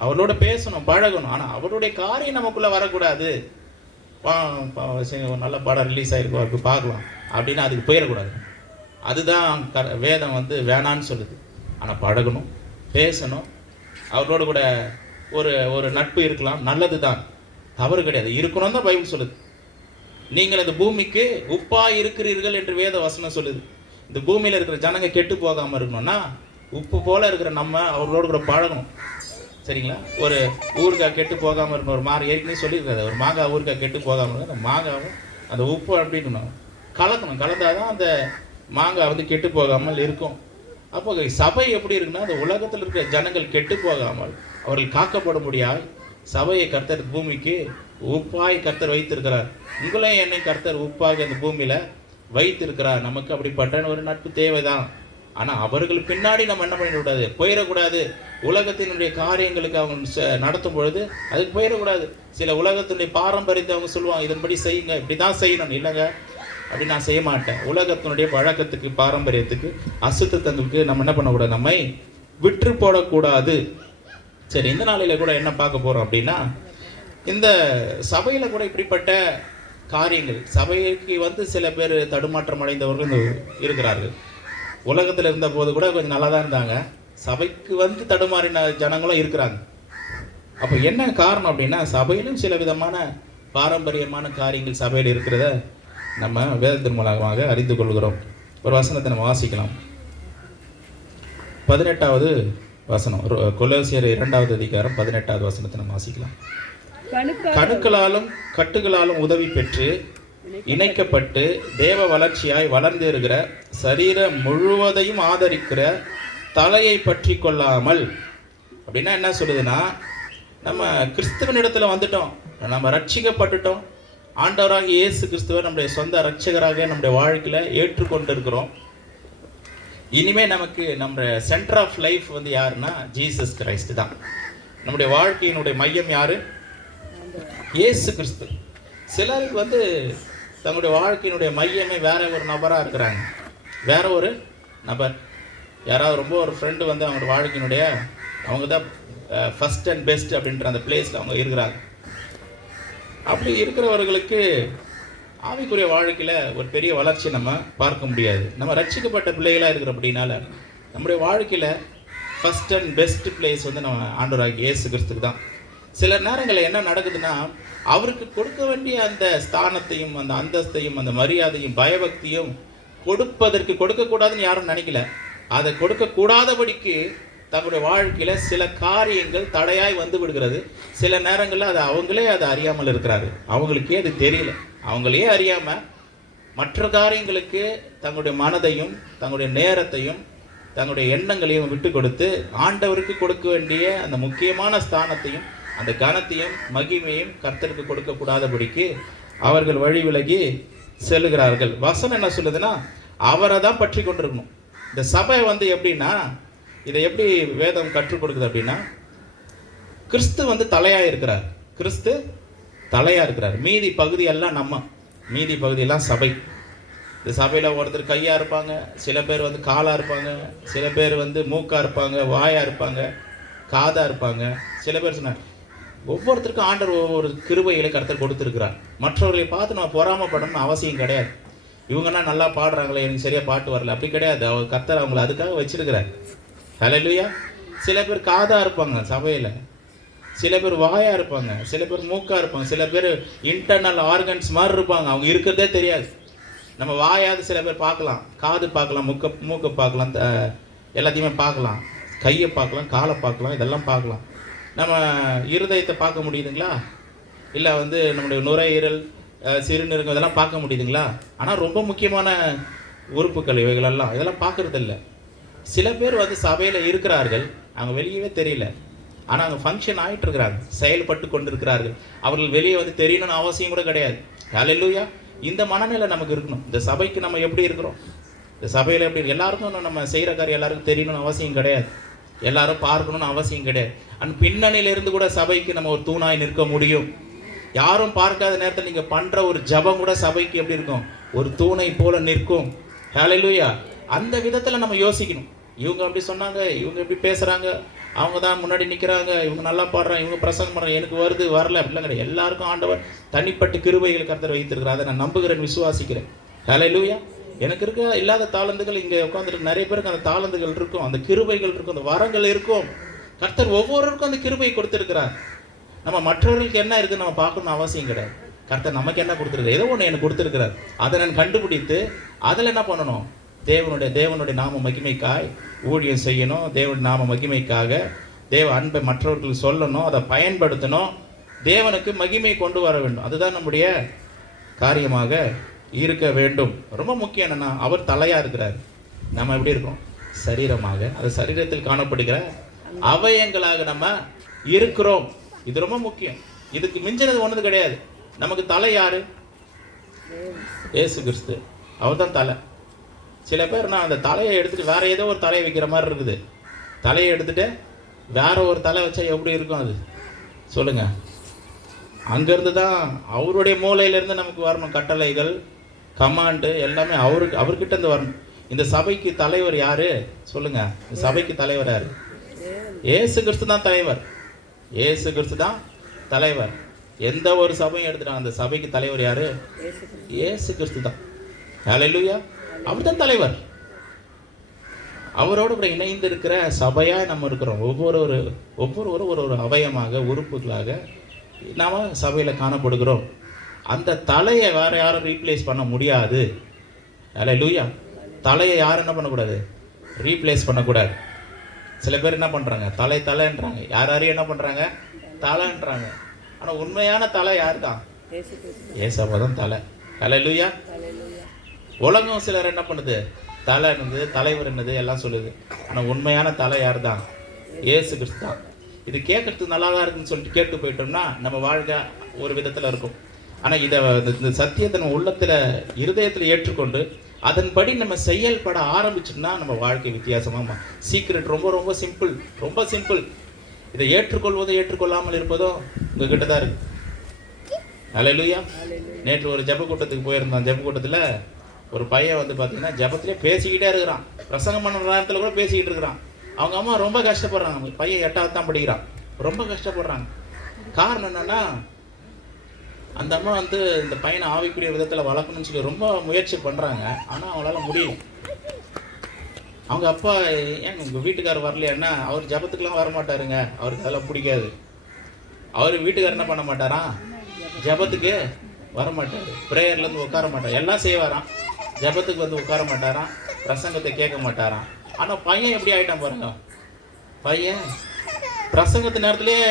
அவரோட பேசணும், பழகணும். ஆனால் அவருடைய காரியம் நமக்குள்ளே வரக்கூடாது. ஒரு நல்ல படம் ரிலீஸ் ஆகிருக்கோம், அதுக்கு பார்க்கலாம் அப்படின்னு அதுக்கு போயிடக்கூடாது. அதுதான் வேதம் வந்து வேணான்னு சொல்லுது. ஆனால் பழகணும், பேசணும், அவரோட கூட ஒரு ஒரு நட்பு இருக்கலாம், நல்லது தான், தவறு கிடையாது, இருக்கணும் தான் பைபிள் சொல்லுது. நீங்கள் இந்த பூமிக்கு உப்பாக இருக்கிறீர்கள் என்று வேத வசனம் சொல்லுது. இந்த பூமியில் இருக்கிற ஜனங்க கெட்டு போகாமல் இருக்கணும்னா, உப்பு போல் இருக்கிற நம்ம அவர்களோடு கூட பழகணும். சரிங்களா? ஒரு ஊறுகாய் கெட்டு போகாமல் இருக்கணும். ஒரு மாதிரி ஏற்கனவே சொல்லியிருக்காது, ஒரு மாங்காய் ஊறுகாய் கெட்டு போகாமல் இருக்கணும். அந்த மாங்காவும் அந்த உப்பு அப்படின்னு கலக்கணும், கலந்தாதான் அந்த மாங்காய் வந்து கெட்டு போகாமல் இருக்கும். அப்போ சபை எப்படி இருக்குன்னா, அந்த உலகத்தில் இருக்கிற ஜனங்கள் கெட்டு போகாமல் அவர்கள் காக்கப்பட முடியாது. சபையை கர்த்தர் பூமிக்கு உப்பாய் கர்த்தர் வைத்திருக்கிறார். உங்களையும் என்னை கர்த்தர் உப்பாக அந்த பூமியில் வைத்திருக்கிறார். நமக்கு அப்படிப்பட்ட ஒரு நட்பு தேவைதான். ஆனால் அவர்கள் பின்னாடி நம்ம என்ன பண்ணிடக்கூடாது, போயிடக்கூடாது. உலகத்தினுடைய காரியங்களுக்கு அவங்க நடத்தும் பொழுது அதுக்கு போயிடக்கூடாது. சில உலகத்தினுடைய பாரம்பரியத்தை அவங்க சொல்லுவாங்க, இதன்படி செய்யுங்க, இப்படி தான் செய்யணும். இல்லைங்க, அப்படி நான் செய்ய மாட்டேன். உலகத்தினுடைய பழக்கத்துக்கு, பாரம்பரியத்துக்கு, அசுத்தத்துக்கு நம்ம என்ன பண்ணக்கூடாது, நம்மை விற்று போடக்கூடாது. சரி, இந்த நாளையில் கூட என்ன பார்க்க போகிறோம் அப்படின்னா, இந்த சபையில் கூட இப்படிப்பட்ட காரியங்கள், சபைக்கு வந்து சில பேர் தடுமாற்றம் அடைந்தவர்கள் இருக்கிறார்கள். உலகத்தில் இருந்த போது கூட கொஞ்சம் நல்லா தான் இருந்தாங்க, சபைக்கு வந்து தடுமாறின ஜனங்களும் இருக்கிறாங்க. அப்போ என்ன காரணம் அப்படின்னா, சபையிலும் சில விதமான பாரம்பரியமான காரியங்கள் சபையில் இருக்கிறத நம்ம வேதத்தின் மூலமாக அறிந்து கொள்கிறோம். ஒரு வசனத்தை நம்ம வாசிக்கலாம். 18வது வசனம், கொலோசியர் 2வது அதிகாரம் 18வது வசனத்தை நம்ம வாசிக்கலாம். கணுக்களாலும் கட்டுகளாலும் உதவி பெற்று இணைக்கப்பட்டு தேவ வளர்ச்சியாய் வளர்ந்து இருக்கிற சரீரம் முழுவதையும் ஆதரிக்கிற தலையை பற்றி கொள்ளாமல். அப்படின்னா என்ன சொல்லுதுன்னா, நம்ம கிறிஸ்துவனிடத்தில் வந்துட்டோம், நம்ம ரட்சிக்கப்பட்டுட்டோம், ஆண்டவராக இயேசு கிறிஸ்துவை நம்முடைய சொந்த ரட்சகராக நம்முடைய வாழ்க்கையில் ஏற்றுக்கொண்டு இருக்கிறோம். இனிமேல் நமக்கு நம்ம சென்டர் ஆஃப் லைஃப் வந்து யாருன்னா ஜீசஸ் கிரைஸ்ட் தான். நம்முடைய வாழ்க்கையினுடைய மையம் யாரு? இயேசு கிறிஸ்து. சிலருக்கு வந்து தங்களுடைய வாழ்க்கையினுடைய மையமே வேற ஒரு நபராக இருக்கிறாங்க. வேற ஒரு நபர், யாராவது ரொம்ப ஒரு ஃப்ரெண்டு வந்து அவங்களோட வாழ்க்கையினுடைய அவங்க தான் ஃபஸ்ட் அண்ட் பெஸ்ட் அப்படின்ற அந்த பிளேஸில் அவங்க இருக்கிறாங்க. அப்படி இருக்கிறவர்களுக்கு ஆவிக்குரிய வாழ்க்கையில் ஒரு பெரிய வளர்ச்சி நம்ம பார்க்க முடியாது. நம்ம ரட்சிக்கப்பட்ட பிள்ளைகளாக இருக்கிற அப்படின்னால நம்முடைய வாழ்க்கையில் ஃபஸ்ட் அண்ட் பெஸ்ட் பிளேஸ் வந்து நம்ம ஆண்டவராகிய இயேசு கிறிஸ்துக்கு தான். சில நேரங்களில் என்ன நடக்குதுன்னா, அவருக்கு கொடுக்க வேண்டிய அந்த ஸ்தானத்தையும் அந்த அந்தஸ்தையும் அந்த மரியாதையும் பயபக்தியும் கொடுக்கக்கூடாதுன்னு யாரும் நினைக்கல. அதை கொடுக்கக்கூடாதபடிக்கு தங்களுடைய வாழ்க்கையில் சில காரியங்கள் தடையாய் வந்து விடுகிறது. சில நேரங்களில் அது அவங்களே அதை அறியாமல் இருக்கிறாரு, அவங்களுக்கே அது தெரியல. அவங்களே அறியாமல் மற்ற காரியங்களுக்கு தங்களுடைய மனதையும் தங்களுடைய நேரத்தையும் தங்களுடைய எண்ணங்களையும் விட்டு கொடுத்து ஆண்டவருக்கு கொடுக்க வேண்டிய அந்த முக்கியமான ஸ்தானத்தையும் அந்த கனத்தையும் மகிமையும் கர்த்தருக்கு கொடுக்கக்கூடாதபடிக்கு அவர்கள் வழி விலகி செல்லுகிறார்கள். வசனம் என்ன சொல்லுதுன்னா, அவரை தான் பற்றி கொண்டிருக்கணும். இந்த சபை வந்து எப்படின்னா, இதை எப்படி வேதம் கற்றுக் கொடுக்குது அப்படின்னா, கிறிஸ்து வந்து தலையா இருக்கிறார். கிறிஸ்து தலையா இருக்கிறார். மீதி பகுதி எல்லாம் மீதி பகுதியெல்லாம் சபை. இந்த சபையில் ஒருத்தர் கையா இருப்பாங்க, சில பேர் வந்து காலா இருப்பாங்க, சில பேர் வந்து மூக்கா இருப்பாங்க, வாயா இருப்பாங்க, காதா இருப்பாங்க. சில பேர் சொன்னாங்க, ஒவ்வொருத்தருக்கும் ஆண்டவர் ஒவ்வொரு கிருபைகளை கர்த்தர் கொடுத்துருக்கிறார். மற்றவர்களை பார்த்து நம்ம பொறாமப்படணும்னு அவசியம் கிடையாது. இவங்கன்னா நல்லா பாடுறாங்களே, எனக்கு சரியா பாட்டு வரல, அப்படி கிடையாது. அவர் கர்த்தர் அவங்களை அதுக்காக வச்சிருக்கிறார். ஹல்லேலூயா. சில பேர் காதா இருப்பாங்க சபையில், சில பேர் வாயா இருப்பாங்க, சில பேர் மூக்கா இருப்பாங்க, சில பேர் இன்டர்னல் ஆர்கன்ஸ் மாதிரி இருப்பாங்க, அவங்க இருக்கிறதே தெரியாது. நம்ம வாயாவது சில பேர் பார்க்கலாம், காது பார்க்கலாம், மூக்கை பார்க்கலாம், எல்லாத்தையுமே பார்க்கலாம், கையை பார்க்கலாம், காலை பார்க்கலாம், இதெல்லாம் பார்க்கலாம். நம்ம இருதயத்தை பார்க்க முடியுதுங்களா? இல்லை வந்து நம்முடைய நுரையீரல், சிறுநீரகம் இதெல்லாம் பார்க்க முடியுதுங்களா? ஆனால் ரொம்ப முக்கியமான உறுப்புகள் இவைகளெல்லாம் இதெல்லாம் பார்க்கறது இல்லை. சில பேர் வந்து சபையில் இருக்கிறார்கள், அவங்க வெளியவே தெரியல, ஆனால் அவங்க ஃபங்க்ஷன் ஆகிட்டு இருக்கிறாங்க, செயல்பட்டு கொண்டு இருக்கிறார்கள். அவர்கள் வெளியே வந்து தெரியணும்னு அவசியம் கூட கிடையாது. ஹல்லேலூயா. இந்த மனநிலை நமக்கு இருக்கணும். இந்த சபைக்கு நம்ம எப்படி இருக்கிறோம், இந்த சபையில் எப்படி எல்லாருக்கும் நம்ம செய்கிற காரியம் எல்லாருக்கும் தெரியணும்னு அவசியம் கிடையாது, எல்லாரும் பார்க்கணும்னு அவசியம் கிடையாது. அந்த பின்னணியிலிருந்து கூட சபைக்கு நம்ம ஒரு தூணாய் நிற்க முடியும். யாரும் பார்க்காத நேரத்தில் நீங்கள் பண்ணுற ஒரு ஜபம் கூட சபைக்கு எப்படி இருக்கும், ஒரு தூணை போல நிற்கும். ஹல்லேலூயா. அந்த விதத்தில் நம்ம யோசிக்கணும். இவங்க அப்படி சொன்னாங்க, இவங்க எப்படி பேசுகிறாங்க, அவங்க தான் முன்னாடி நிற்கிறாங்க, இவங்க நல்லா பாடுறாங்க, இவங்க பிரசங்கம் பண்ணுறாங்க, எனக்கு வருது வரல அப்படிலாம் கிடையாது. எல்லாருக்கும் ஆண்டவர் தனிப்பட்ட கிருபைகளை கர்த்தர் வைத்திருக்கிறார். அதை நான் நம்புகிறேன், விசுவாசிக்கிறேன். ஹல்லேலூயா. எனக்கு இருக்க இல்லாத தாளந்துகள் இங்கே உட்காந்துருக்கு நிறைய பேருக்கு அந்த தாளந்துகள் இருக்கும், அந்த கிருபைகள் இருக்கும், அந்த வரங்கள் இருக்கும். கர்த்தர் ஒவ்வொருவருக்கும் அந்த கிருபை கொடுத்துருக்கிறார். நம்ம மற்றவர்களுக்கு என்ன இருக்குன்னு நம்ம பார்க்கணும்னு அவசியம் கிடையாது. கர்த்தர் நமக்கு என்ன கொடுத்துருக்காரு, ஏதோ ஒன்று எனக்கு கொடுத்துருக்கிறார். அதை நான் கண்டுபிடித்து அதில் என்ன பண்ணணும், தேவனுடைய நாம மகிமைக்காய் ஊழியம் செய்யணும். தேவனுடைய நாம மகிமைக்காக தேவ அன்பை மற்றவர்களுக்கு சொல்லணும், அதை பயன்படுத்தணும், தேவனுக்கு மகிமை கொண்டு வர வேண்டும். அதுதான் நம்முடைய காரியமாக இருக்க வேண்டும். ரொம்ப முக்கியம் என்னன்னா, அவர் தலையா இருக்கிறார், நம்ம எப்படி இருக்கோம், சரீரமாக, அது சரீரத்தில் காணப்படுகிற அவயங்களாக நம்ம இருக்கிறோம். இது ரொம்ப முக்கியம். இதுக்கு மிஞ்சினது ஒன்றுது கிடையாது. நமக்கு தலை யாரு, இயேசு கிறிஸ்து, அவர் தான் தலை. சில பேர் நான் அந்த தலையை எடுத்துட்டு வேற ஏதோ ஒரு தலையை வைக்கிற மாதிரி இருக்குது. தலையை எடுத்துட்டு வேற ஒரு தலை வச்சா எப்படி இருக்கும் அது சொல்லுங்க? அங்கிருந்து தான் அவருடைய மூலையிலிருந்து நமக்கு வரணும் கட்டளைகள், கமாண்டு எல்லாமே அவர்கிட்ட இருந்து வரணும். இந்த சபைக்கு தலைவர் யாரு சொல்லுங்க? இந்த சபைக்கு தலைவர் யாரு? இயேசு கிறிஸ்து தான் தலைவர். இயேசு கிறிஸ்து தான் தலைவர். எந்த ஒரு சபையும் எடுத்துட்டாங்க, அந்த சபைக்கு தலைவர் யாரு? இயேசு கிறிஸ்து தான். ஹல்லேலூயா. அவர் தான் தலைவர். அவரோடு கூட இணைந்து இருக்கிற சபையா நம்ம இருக்கிறோம். ஒவ்வொருவரும் ஒரு அவயமாக, உறுப்புகளாக நாம சபையில காணப்படுகிறோம். அந்த தலையை வேற யாரும் ரீப்ளேஸ் பண்ண முடியாது. ஹல்லேலூயா. தலையை யாரும் என்ன பண்ணக்கூடாது, ரீப்ளேஸ் பண்ணக்கூடாது. சில பேர் என்ன பண்றாங்க, தலைன்றாங்க, யாரையும் என்ன பண்றாங்க, தலைன்றாங்க. ஆனா உண்மையான தலை யார் தான்? ஏசப்பா தான் தலை. ஹல்லேலூயா. உலகம் சிலர் என்ன பண்ணுது, தலை என்னது, தலைவர் என்னது எல்லாம் சொல்லுது. ஆனா உண்மையான தலை யார் தான்? இயேசு கிறிஸ்து தான். இது கேட்கறதுக்கு நல்லா தான் இருக்குன்னு சொல்லிட்டு கேட்டு போயிட்டோம்னா நம்ம வாழ்க்கை ஒரு விதத்துல இருக்கும். ஆனா இந்த சத்தியத்தை நம்ம உள்ளத்துல, இருதயத்துல ஏற்றுக்கொண்டு அதன்படி நம்ம செயல்பட ஆரம்பிச்சோம்னா நம்ம வாழ்க்கை வித்தியாசமா. சீக்ரெட் ரொம்ப ரொம்ப சிம்பிள், ரொம்ப சிம்பிள். இதை ஏற்றுக்கொள்வதோ ஏற்றுக்கொள்ளாமல் இருப்பதோ உங்ககிட்ட தான் இருக்கு. ஹல்லேலூயா. நேற்று ஒரு ஜெப கூட்டத்துக்கு போயிருந்தான். ஜெப கூட்டத்துல ஒரு பையன் வந்து பார்த்தீங்கன்னா ஜபத்திலே பேசிக்கிட்டே இருக்கிறான். பிரசங்கம் பண்ணுற நேரத்தில் கூட பேசிக்கிட்டு இருக்கிறான். அவங்க அம்மா ரொம்ப கஷ்டப்படுறாங்க. பையன் 8வது தான் படிக்கிறான், ரொம்ப கஷ்டப்படுறாங்க. காரணம் என்னன்னா, அந்த அம்மா வந்து இந்த பையனை ஆவிக்குரிய விதத்தில் வளர்க்கணும்னு சொல்லி ரொம்ப முயற்சி பண்ணுறாங்க. ஆனால் அவங்களால முடியல. அவங்க அப்பா, ஏங்க உங்கள் வீட்டுக்காரர் வரலையான்னா, அவர் ஜபத்துக்கெல்லாம் வரமாட்டாருங்க, அவருக்கு அதெல்லாம் பிடிக்காது. அவர் வீட்டுக்காரர் என்ன பண்ண மாட்டாரா, ஜபத்துக்கு வரமாட்டார், ப்ரேயர்லேருந்து உட்கார மாட்டார், எல்லாம் செய்வாராம், ஜபத்துக்கு வந்து உட்கார மாட்டாராம், பிரசங்கத்தை கேட்க மாட்டாராம். ஆனால் பையன் எப்படி ஆகிட்டான் பாருங்க. பையன் பிரசங்கத்து நேரத்துலேயே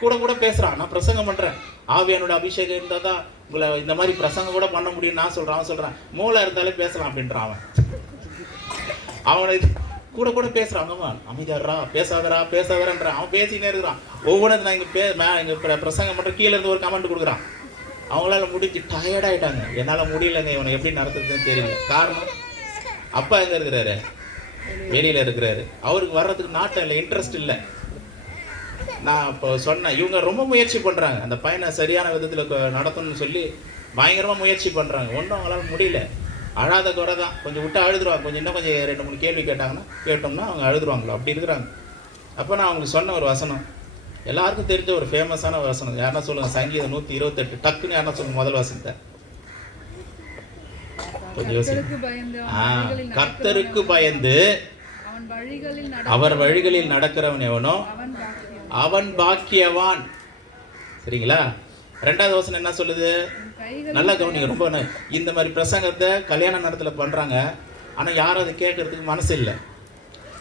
கூட பேசுகிறான். நான் பிரசங்கம் பண்ணுறேன், ஆவியானோட அபிஷேகம் இருந்தால் தான் உங்களை இந்த மாதிரி பிரசங்கம் கூட பண்ண முடியும் நான் சொல்கிறேன். அவன் சொல்கிறான், மூளை இருந்தாலே பேசலாம் அப்படின்றான். அவனை கூட பேசுகிறான். அங்கம்மா அமைதியாடுறா, பேசாதரான்றான். அவன் பேசினே இருக்கிறான். ஒவ்வொன்றும் நான் இங்கே பிரசங்கம் பண்ணுற கீழே இருந்து ஒரு கமெண்ட் கொடுக்குறான். அவங்களால முடிஞ்சு டயர்டாயிட்டாங்க. என்னால் முடியலைங்க, இவனை எப்படி நடத்துறதுன்னு தெரியல. காரணம், அப்பா எங்கே இருக்கிறாரு, வெளியில் இருக்கிறாரு. அவருக்கு வர்றதுக்கு நாட்டம் இல்லை, இன்ட்ரெஸ்ட் இல்லை. நான் இப்போ சொன்னேன், இவங்க ரொம்ப முயற்சி பண்ணுறாங்க அந்த பையனை சரியான விதத்தில் நடத்தணும்னு சொல்லி பயங்கரமாக முயற்சி பண்ணுறாங்க. ஒன்றும் அவங்களால முடியல. அழாத குறை தான். கொஞ்சம் விட்டு அழுதுருவாங்க. கொஞ்சம் இன்னும் கொஞ்சம் 2-3 கேள்வி கேட்டோம்னா அவங்க அழுதுருவாங்களோ அப்படி இருக்கிறாங்க. அப்போ நான் அவங்களுக்கு சொன்ன ஒரு வசனம், எல்லாருக்கும் தெரிஞ்ச ஒரு ஃபேமஸான வசனம். யாருன்னா சொல்லுங்கள், சங்கீதம் 128. டக்குன்னு யாருன்னா சொல்லுங்க முதல் வசனத்தை. கொஞ்சம் யோசிச்சு. கர்த்தருக்கு பயந்து அவர் வழிகளில் நடக்கிறவன் எவனோ அவன் பாக்கியவான். சரிங்களா? 2வது வசனம் என்ன சொல்லுது? நல்லா கவனிங்க. ரொம்ப இந்த மாதிரி பிரசங்கத்தை கல்யாண நேரத்தில் பண்ணுறாங்க. ஆனால் யாரும் அதை கேட்கறதுக்கு மனசு இல்லை,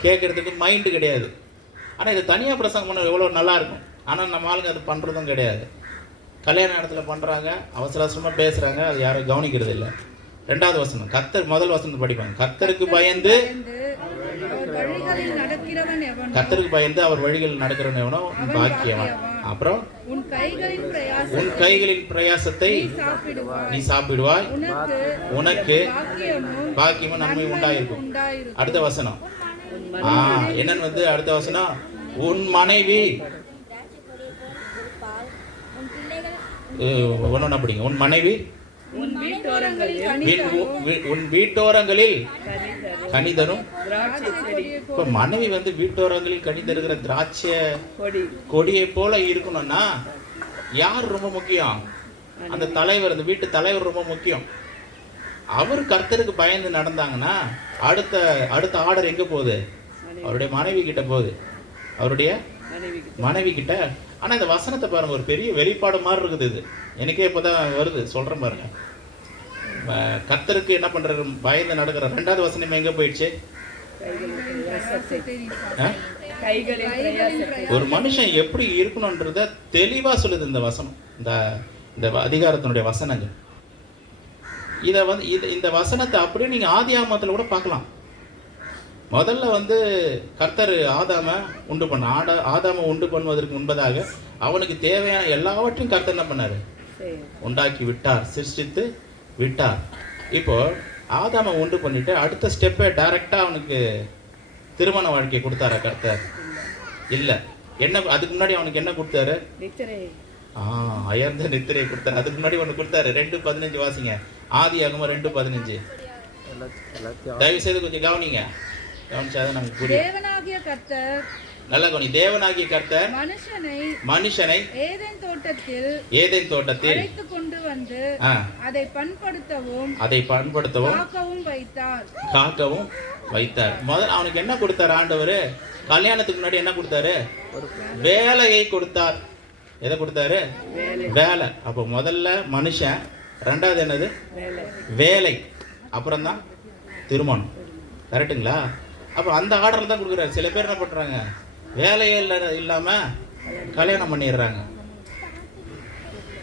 கேட்கறதுக்கு மைண்டு கிடையாது. ஆனால் இது தனியாக பிரசங்கம் பண்ண எவ்வளோ நல்லா இருக்கும். ஆனால் நம்ம ஆளுங்க அது பண்ணுறதும் கிடையாது. கல்யாண நேரத்தில் பண்ணுறாங்க, அவசர அவசரமாக பேசுகிறாங்க, அது யாரும் கவனிக்கிறது இல்லை. 2வது வசனம், முதல் வசனத்தை படிப்பாங்க. கர்த்தருக்கு பயந்து அவர் வழிகளில் நடக்கிறவன் எவனோ பாக்கியவான். அப்புறம் உன் கைகளின் பிரயாசத்தை நீ சாப்பிடுவாய், உனக்கு பாக்கியமும் நன்மை உண்டாயிருக்கும். அடுத்த வசனம் என்னன்னு அடுத்த வசனம், உன் மனைவி ஒன்னொன்னா படிங்க. உன் மனைவி உன் வீட்டோரங்களில் கனிதரும். இப்ப மனைவி வீட்டோரங்களில் கனிதருகிற திராட்சை கொடியை போல இருக்கணும்னா யார் ரொம்ப முக்கியம்? அந்த தலைவர், அந்த வீட்டு தலைவர் ரொம்ப முக்கியம். அவர் கர்த்தருக்கு பயந்து நடந்தாங்கன்னா அடுத்த ஆர்டர் எங்க போகுது? அவருடைய மனைவி கிட்ட போகுது, அவருடைய மனைவி கிட்ட. ஆனா இந்த வசனத்தை பாருங்க, ஒரு பெரிய வெளிப்பாடு மாதிரி இருக்குது. இது எனக்கே இப்பதான் வருது, சொல்றேன் பாருங்க. கர்த்தருக்கு என்ன பண்றாரு? பயந்து நடக்கிற. 2வது வசனம் எங்க போயிடுச்சு? ஒரு மனுஷன் எப்படி இருக்கணும்ன்றத தெளிவா சொல்லுது இந்த வசனம், இந்த அதிகாரத்தினுடைய வசனங்கள். இந்த வசனத்தை அப்படியே நீங்க ஆதியாகமத்துல கூட பார்க்கலாம். முதல்ல கர்த்தர் ஆதாமை உண்டு பண்ணுவதற்கு முன்பதாக அவனுக்கு தேவையான எல்லாவற்றையும் கர்த்தர் என்ன பண்ணாரு? உண்டாக்கி விட்டார், சிருஷ்டித்து விட்டார். இப்போ ஆதாமை உண்டு பண்ணிட்டு அடுத்த ஸ்டெப்பை டைரக்டா அவனுக்கு திருமண வாழ்க்கையை கொடுத்தாரா கர்த்தர்? இல்ல. என்ன அதுக்கு முன்னாடி அவனுக்கு என்ன கொடுத்தாரு? அயர்ந்த நித்திரையை கொடுத்தாரு. அதுக்கு முன்னாடி ஒண்ணு கொடுத்தாரு. 2:15 வாசிங்க. ஆதியாகமம் 2:15. தயவு செய்து கொஞ்சம் கவனிங்க. கவனிச்சாதான் நமக்கு புரியும். தேவனாகிய கர்த்தர், நல்லா கவனி. தேவனாகிய கர்த்தர் மனுஷனை ஏதேன் தோட்டத்தில் அழைத்து கொண்டு வந்து அதை பண்படுத்தவும் காக்கவும் வைத்தார். முதல்ல அவனுக்கு என்ன கொடுத்தார் ஆண்டவர்? கல்யாணத்துக்கு முன்னாடி என்ன கொடுத்தாரு? வேலையை கொடுத்தார். எதை கொடுத்தாரு? வேலை. அப்போ முதல்ல மனுஷன், 2வது என்னது? வேலை, அப்புறம் தான் திருமணம். கரெக்டுங்களா? அப்போ அந்த ஆர்டர் தான் கொடுக்குறாரு. சில பேர் என்ன பண்றாங்க, வேலையே இல்லாம கல்யாணம் பண்ணிடுறாங்க.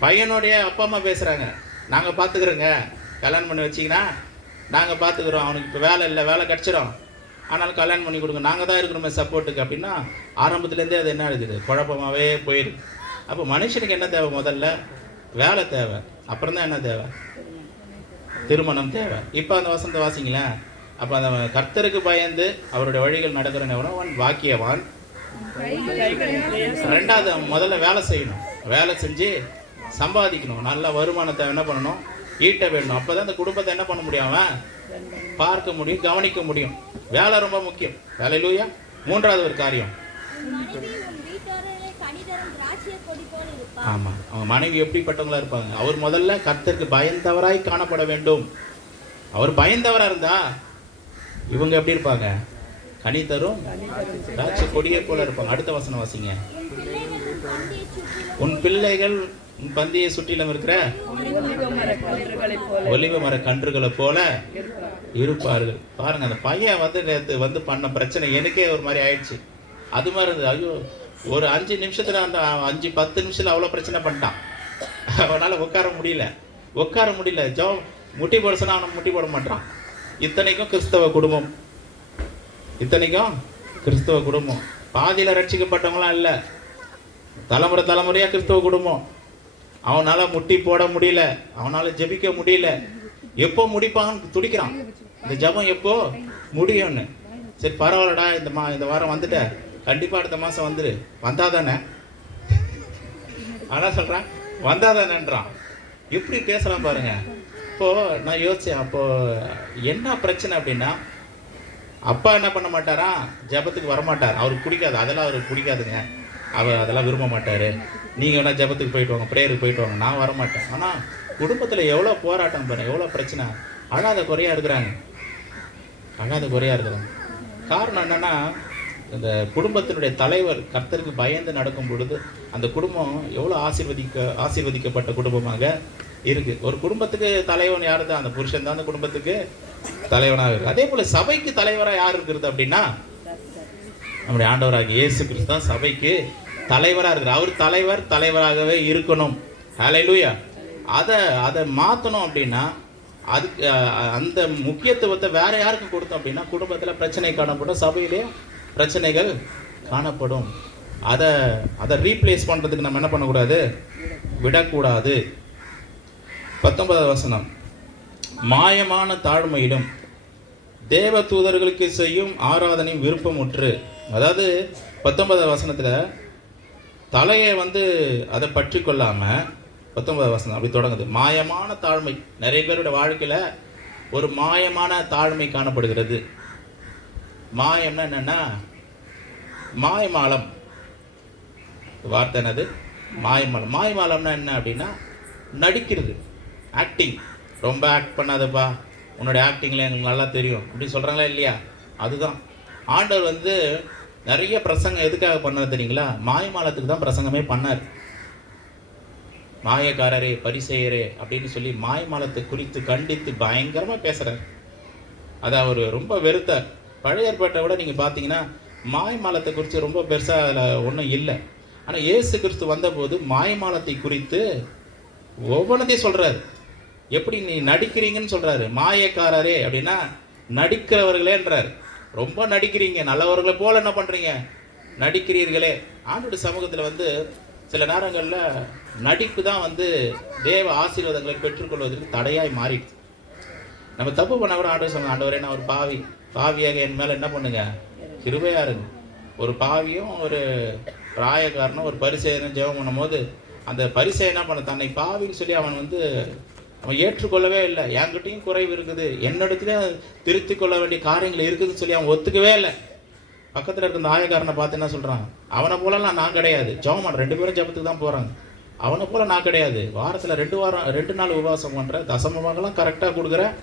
பையனுடைய அப்பா அம்மா பேசுறாங்க, நாங்க பாத்துக்கிறோங்க, கல்யாணம் பண்ணி வச்சிங்கன்னா நாங்க பாத்துக்கிறோம், அவனுக்கு இப்போ வேலை இல்லை, வேலை கிடைச்சிடும், ஆனாலும் கல்யாணம் பண்ணி கொடுங்க, நாங்க தான் இருக்கிறோமே சப்போர்ட்டுக்கு அப்படின்னா ஆரம்பத்துலேருந்தே அது என்ன இருக்குது? குழப்பமாவே போயிடுது. அப்போ மனுஷனுக்கு என்ன தேவை? முதல்ல வேலை தேவை, அப்புறம் தான் என்ன தேவை? திருமணம் தேவை. இப்போ அந்த வசனத்தை வாசிங்களேன். அப்போ அந்த கர்த்தருக்கு பயந்து அவருடைய வழிகள் நடக்கிறவன் எவனோ அவன் பாக்கியவான். 2வது முதல்ல வேலை செய்யணும், வேலை செஞ்சு சம்பாதிக்கணும், நல்ல வருமானத்தை என்ன பண்ணணும்? ஈட்ட வேணும். அப்போதான் அந்த குடும்பத்தை என்ன பண்ண முடியும்? அவன் பார்க்க முடியும், கவனிக்க முடியும். வேலை ரொம்ப முக்கியம். ஹல்லேலூயா. 3வது ஒரு காரியம், ஆமா, அவங்க மனைவி எப்படிப்பட்டவங்களா இருப்பாங்க? அவர் முதல்ல கர்த்தருக்கு பயந்தவராய் காணப்பட வேண்டும். அவர் பயந்தவரா இருந்தா இவங்க எப்படி இருப்பாங்க? கனி தரும் திராட்சை கொடியை போல இருப்பாங்க. அடுத்த வசனம் வாசிங்க. உன் பிள்ளைகள் உன் பந்தியை சுற்றிலும் இருக்கிற ஒலிவ மர கன்றுகளை போல இருப்பார்கள். பாருங்க, அந்த பையன் நேற்று பண்ண பிரச்சனை எனக்கே ஒரு மாதிரி ஆயிடுச்சு. அது மாதிரி இருந்தது. ஐயோ, ஒரு 5 நிமிஷத்துல அந்த 5-10 நிமிஷத்துல அவ்வளோ பிரச்சனை பண்ணிட்டான். அவனால உட்கார முடியல. முட்டி போட சொன்னா அவனை முட்டி போட மாட்டான். இத்தனைக்கும் கிறிஸ்தவ குடும்பம். பாதியில ரட்சிக்கப்பட்டவங்களாம் இல்லை, தலைமுறையா கிறிஸ்தவ குடும்பம். அவனால முட்டி போட முடியல, அவனால ஜெபிக்க முடியல. எப்போ முடிப்பான்னு துடிக்கிறான். இந்த ஜெபம் எப்போ முடியும்னு. சரி பரவாயில்லடா, இந்த வாரம் வந்துட்ட, கண்டிப்பாக அடுத்த மாதம் வந்துடு, வந்தாதானே. ஆனால் சொல்கிறான் வந்தாதானேன்றான். எப்படி பேசுகிறான் பாருங்க. இப்போது நான் யோசித்தேன், அப்போது என்ன பிரச்சனை அப்படின்னா, அப்பா என்ன பண்ண மாட்டாரா, ஜபத்துக்கு வரமாட்டார், அவருக்கு பிடிக்காது, அதெல்லாம் அவருக்கு பிடிக்காதுங்க, அதெல்லாம் விரும்ப மாட்டார். நீங்கள் வேணால் ஜபத்துக்கு போயிட்டு வாங்க, ப்ரேயருக்கு போயிட்டு வாங்க, நான் வரமாட்டேன். ஆனால் குடும்பத்தில் எவ்வளோ போராட்டம் பாருங்க, எவ்வளோ பிரச்சனை. அழாத குறையாக இருக்கிறாங்க, அழாத குறையாக இருக்கிறாங்க. காரணம் என்னென்னா, இந்த குடும்பத்தினுடைய தலைவர் கர்த்தருக்கு பயந்து நடக்கும் பொழுது அந்த குடும்பம் எவ்வளோ ஆசீர்வதிக்கப்பட்ட குடும்பமாக இருக்குது. ஒரு குடும்பத்துக்கு தலைவன் யார் தான்? அந்த புருஷன் தான் அந்த குடும்பத்துக்கு தலைவனாக இருக்குது. அதே போல் சபைக்கு தலைவராக யார் இருக்கிறது அப்படின்னா, நம்முடைய ஆண்டவராகிய இயேசு கிறிஸ்து தான் சபைக்கு தலைவராக இருக்கிறார். அவர் தலைவராகவே இருக்கணும். ஹல்லேலூயா. அதை மாற்றணும் அப்படின்னா, அதுக்கு அந்த முக்கியத்துவத்தை வேற யாருக்கு கொடுத்தோம் அப்படின்னா, குடும்பத்தில் பிரச்சனை காணப்படும், சபையிலே பிரச்சனைகள் காணப்படும். அதை ரீப்ளேஸ் பண்ணுறதுக்கு நம்ம என்ன பண்ணக்கூடாது, விடக்கூடாது. 19வது வசனம், மாயமான தாழ்மையிலும் தேவ தூதர்களுக்கு செய்யும் ஆராதனையும் விருப்பமுற்று. அதாவது 19வது வசனத்தில் தலையை அதை பற்றி கொள்ளாமல் 19வது வசனம் அப்படி தொடங்குது. மாயமான தாழ்மை. நிறைய பேருடைய வாழ்க்கையில் ஒரு மாயமான தாழ்மை காணப்படுகிறது. மாயம்னா என்னன்னா, மாயமாலம் வார்த்தை என்னது, மாயமாலம். மாயமாலம்னா என்ன அப்படின்னா, நடிக்கிறது, ஆக்டிங். ரொம்ப ஆக்ட் பண்ணாதப்பா, உன்னுடைய ஆக்டிங்கில் எங்களுக்கு நல்லா தெரியும் அப்படின்னு சொல்கிறாங்களா இல்லையா? அதுதான் ஆண்டவர் நிறைய பிரசங்கம் எதுக்காக பண்ணார் தெரியுங்களா? மாயமாலத்துக்கு தான் பிரசங்கமே பண்ணார். மாயக்காரரே, பரிசேயரே அப்படின்னு சொல்லி மாயமாலத்தை குறித்து கண்டித்து பயங்கரமாக பேசுகிறார். அதை அவர் ரொம்ப வெறுத்தார். பழைய ஏற்பாட்டை விட நீங்கள் பார்த்தீங்கன்னா மாயமாலத்தை குறித்து ரொம்ப பெருசாக அதில் ஒன்றும் இல்லை. ஆனால் இயேசு கிறிஸ்து வந்தபோது மாயமாலத்தை குறித்து ஒவ்வொன்றத்தையும் சொல்கிறார். எப்படி நீ நடிக்கிறீங்கன்னு சொல்கிறாரு. மாயக்காரரே அப்படின்னா நடிக்கிறவர்களேன்றார். ரொம்ப நடிக்கிறீங்க, நல்லவர்களை போல என்ன பண்ணுறீங்க, நடிக்கிறீர்களே. ஆண்டோட சமூகத்தில் சில நேரங்களில் நடிப்பு தான் தேவ ஆசீர்வாதங்களை பெற்றுக்கொள்வதற்கு தடையாய் மாறிடுது. நம்ம தப்பு பண்ணால் கூட ஆண்டவர் சொன்னாங்க, ஆண்டவரே நான் ஒரு பாவியாக என் மேலே என்ன பண்ணுங்க, கிருபையா இருங்க. ஒரு பாவியும் ஒரு பிராயக்காரனும் ஒரு பரிசேயனும் ஜெபம் பண்ணும் போது அந்த பரிசேயன் என்ன பண்ண, தன்னை பாவின்னு சொல்லி அவன் ஏற்றுக்கொள்ளவே இல்லை. என்கிட்டையும் குறைவு இருக்குது, என்னிடத்துலையும் திருத்தி கொள்ள வேண்டிய காரியங்கள் இருக்குதுன்னு சொல்லி அவன் ஒத்துக்கவே இல்லை. பக்கத்தில் இருக்க இந்த ஆயக்காரனை பார்த்து என்ன சொல்கிறான், அவனை போலலாம் நான் கிடையாது. ஜெபம் 2 பேரும் ஜெபத்துக்கு தான் போகிறாங்க. அவனை போல நான் கிடையாது. வாரத்தில் 2 நாள் உபவாசம் பண்ணுறேன், தசமமாகலாம் கரெக்டாக கொடுக்குறேன்,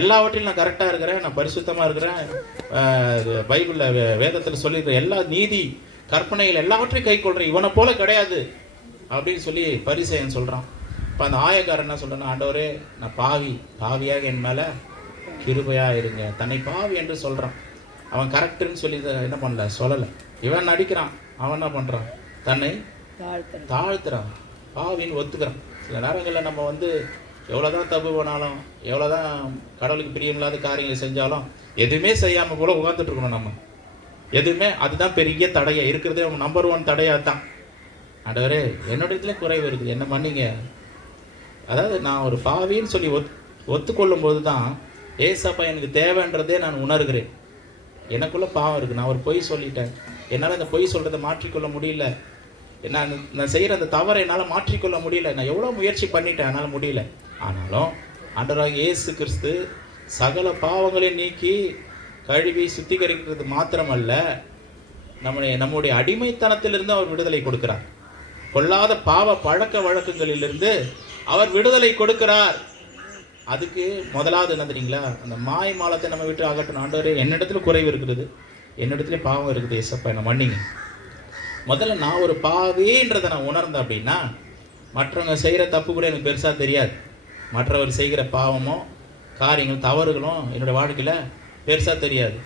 எல்லாவற்றிலும் நான் கரெக்டாக இருக்கிறேன், நான் பரிசுத்தமாக இருக்கிறேன், பைபிளில் வேதத்தில் சொல்லியிருக்கிற எல்லா நீதி கற்பனைகள் எல்லாவற்றையும் கை கொள்கிறேன், இவனை போல கிடையாது அப்படின்னு சொல்லி பரிசேயன் சொல்கிறான். இப்போ அந்த ஆயக்காரன் என்ன சொல்கிறேன்னா, ஆண்டவரே நான் பாவியாக என் மேலே கிருபையாக இருங்க. தன்னை பாவி என்று சொல்கிறான். அவன் கரெக்டுன்னு சொல்லி என்ன பண்ணல, சொல்லலை. இவன் நடிக்கிறான், அவன் என்ன பண்ணுறான், தன்னை தாழ்த்துறான், பாவின்னு ஒத்துக்கிறான். சில நேரங்களில் நம்ம எவ்வளோதான் தப்பு பண்ணாலும், எவ்வளோதான் கடவுளுக்கு பிரியமில்லாத காரியங்களை செஞ்சாலும் எதுவுமே செய்யாமல் போல உட்காந்துட்டு இருக்கணும். நம்ம எதுவுமே, அதுதான் பெரிய தடையாக இருக்கிறதே. நம்பர் 1 தடையாக தான். ஆண்டவரே என்னோட இடத்துல குறைவு இருக்குது, என்ன பண்ணீங்க. அதாவது நான் ஒரு பாவின்னு சொல்லி ஒத்துக்கொள்ளும் போது தான் ஏசப்பா எனக்கு தேவைன்றதே நான் உணர்கிறேன். எனக்குள்ளே பாவம் இருக்குது, நான் ஒரு பொய் சொல்லிட்டேன், என்னால் அந்த பொய் சொல்கிறத மாற்றிக்கொள்ள முடியல, நான் செய்கிற அந்த தவறை என்னால் மாற்றிக்கொள்ள முடியல, நான் எவ்வளோ முயற்சி பண்ணிட்டேன், என்னால் முடியல. ஆனாலும் ஆண்டவராகிய இயேசு கிறிஸ்து சகல பாவங்களையும் நீக்கி கழுவி சுத்திகரிக்கிறது மாத்திரமல்ல, நம்முடைய அடிமைத்தனத்திலிருந்து அவர் விடுதலை கொடுக்கிறார். கொள்ளாத பாவ பழக்க வழக்கங்களிலிருந்து அவர் விடுதலை கொடுக்கிறார். அதுக்கு முதலாவது என்ன தெரியுங்களா, அந்த மாயமாலத்தை நம்ம விட்டு அகற்றணும். ஆண்டவரே என்னிடத்துல குறைவு இருக்கிறது, என்னிடத்துல பாவம் இருக்குது, ஏசப்பா என்ன மன்னிங்க. முதல்ல நான் ஒரு பாவின்றதை நான் உணர்ந்தேன் அப்படின்னா மற்றவங்க செய்கிற தப்பு கூட எனக்கு பெருசாக தெரியாது. மற்றவர் செய்கிற பாவமோ காரியங்கள் தவறுகளும் என்னோடய வாழ்க்கையில் பெருசாக தெரியாது.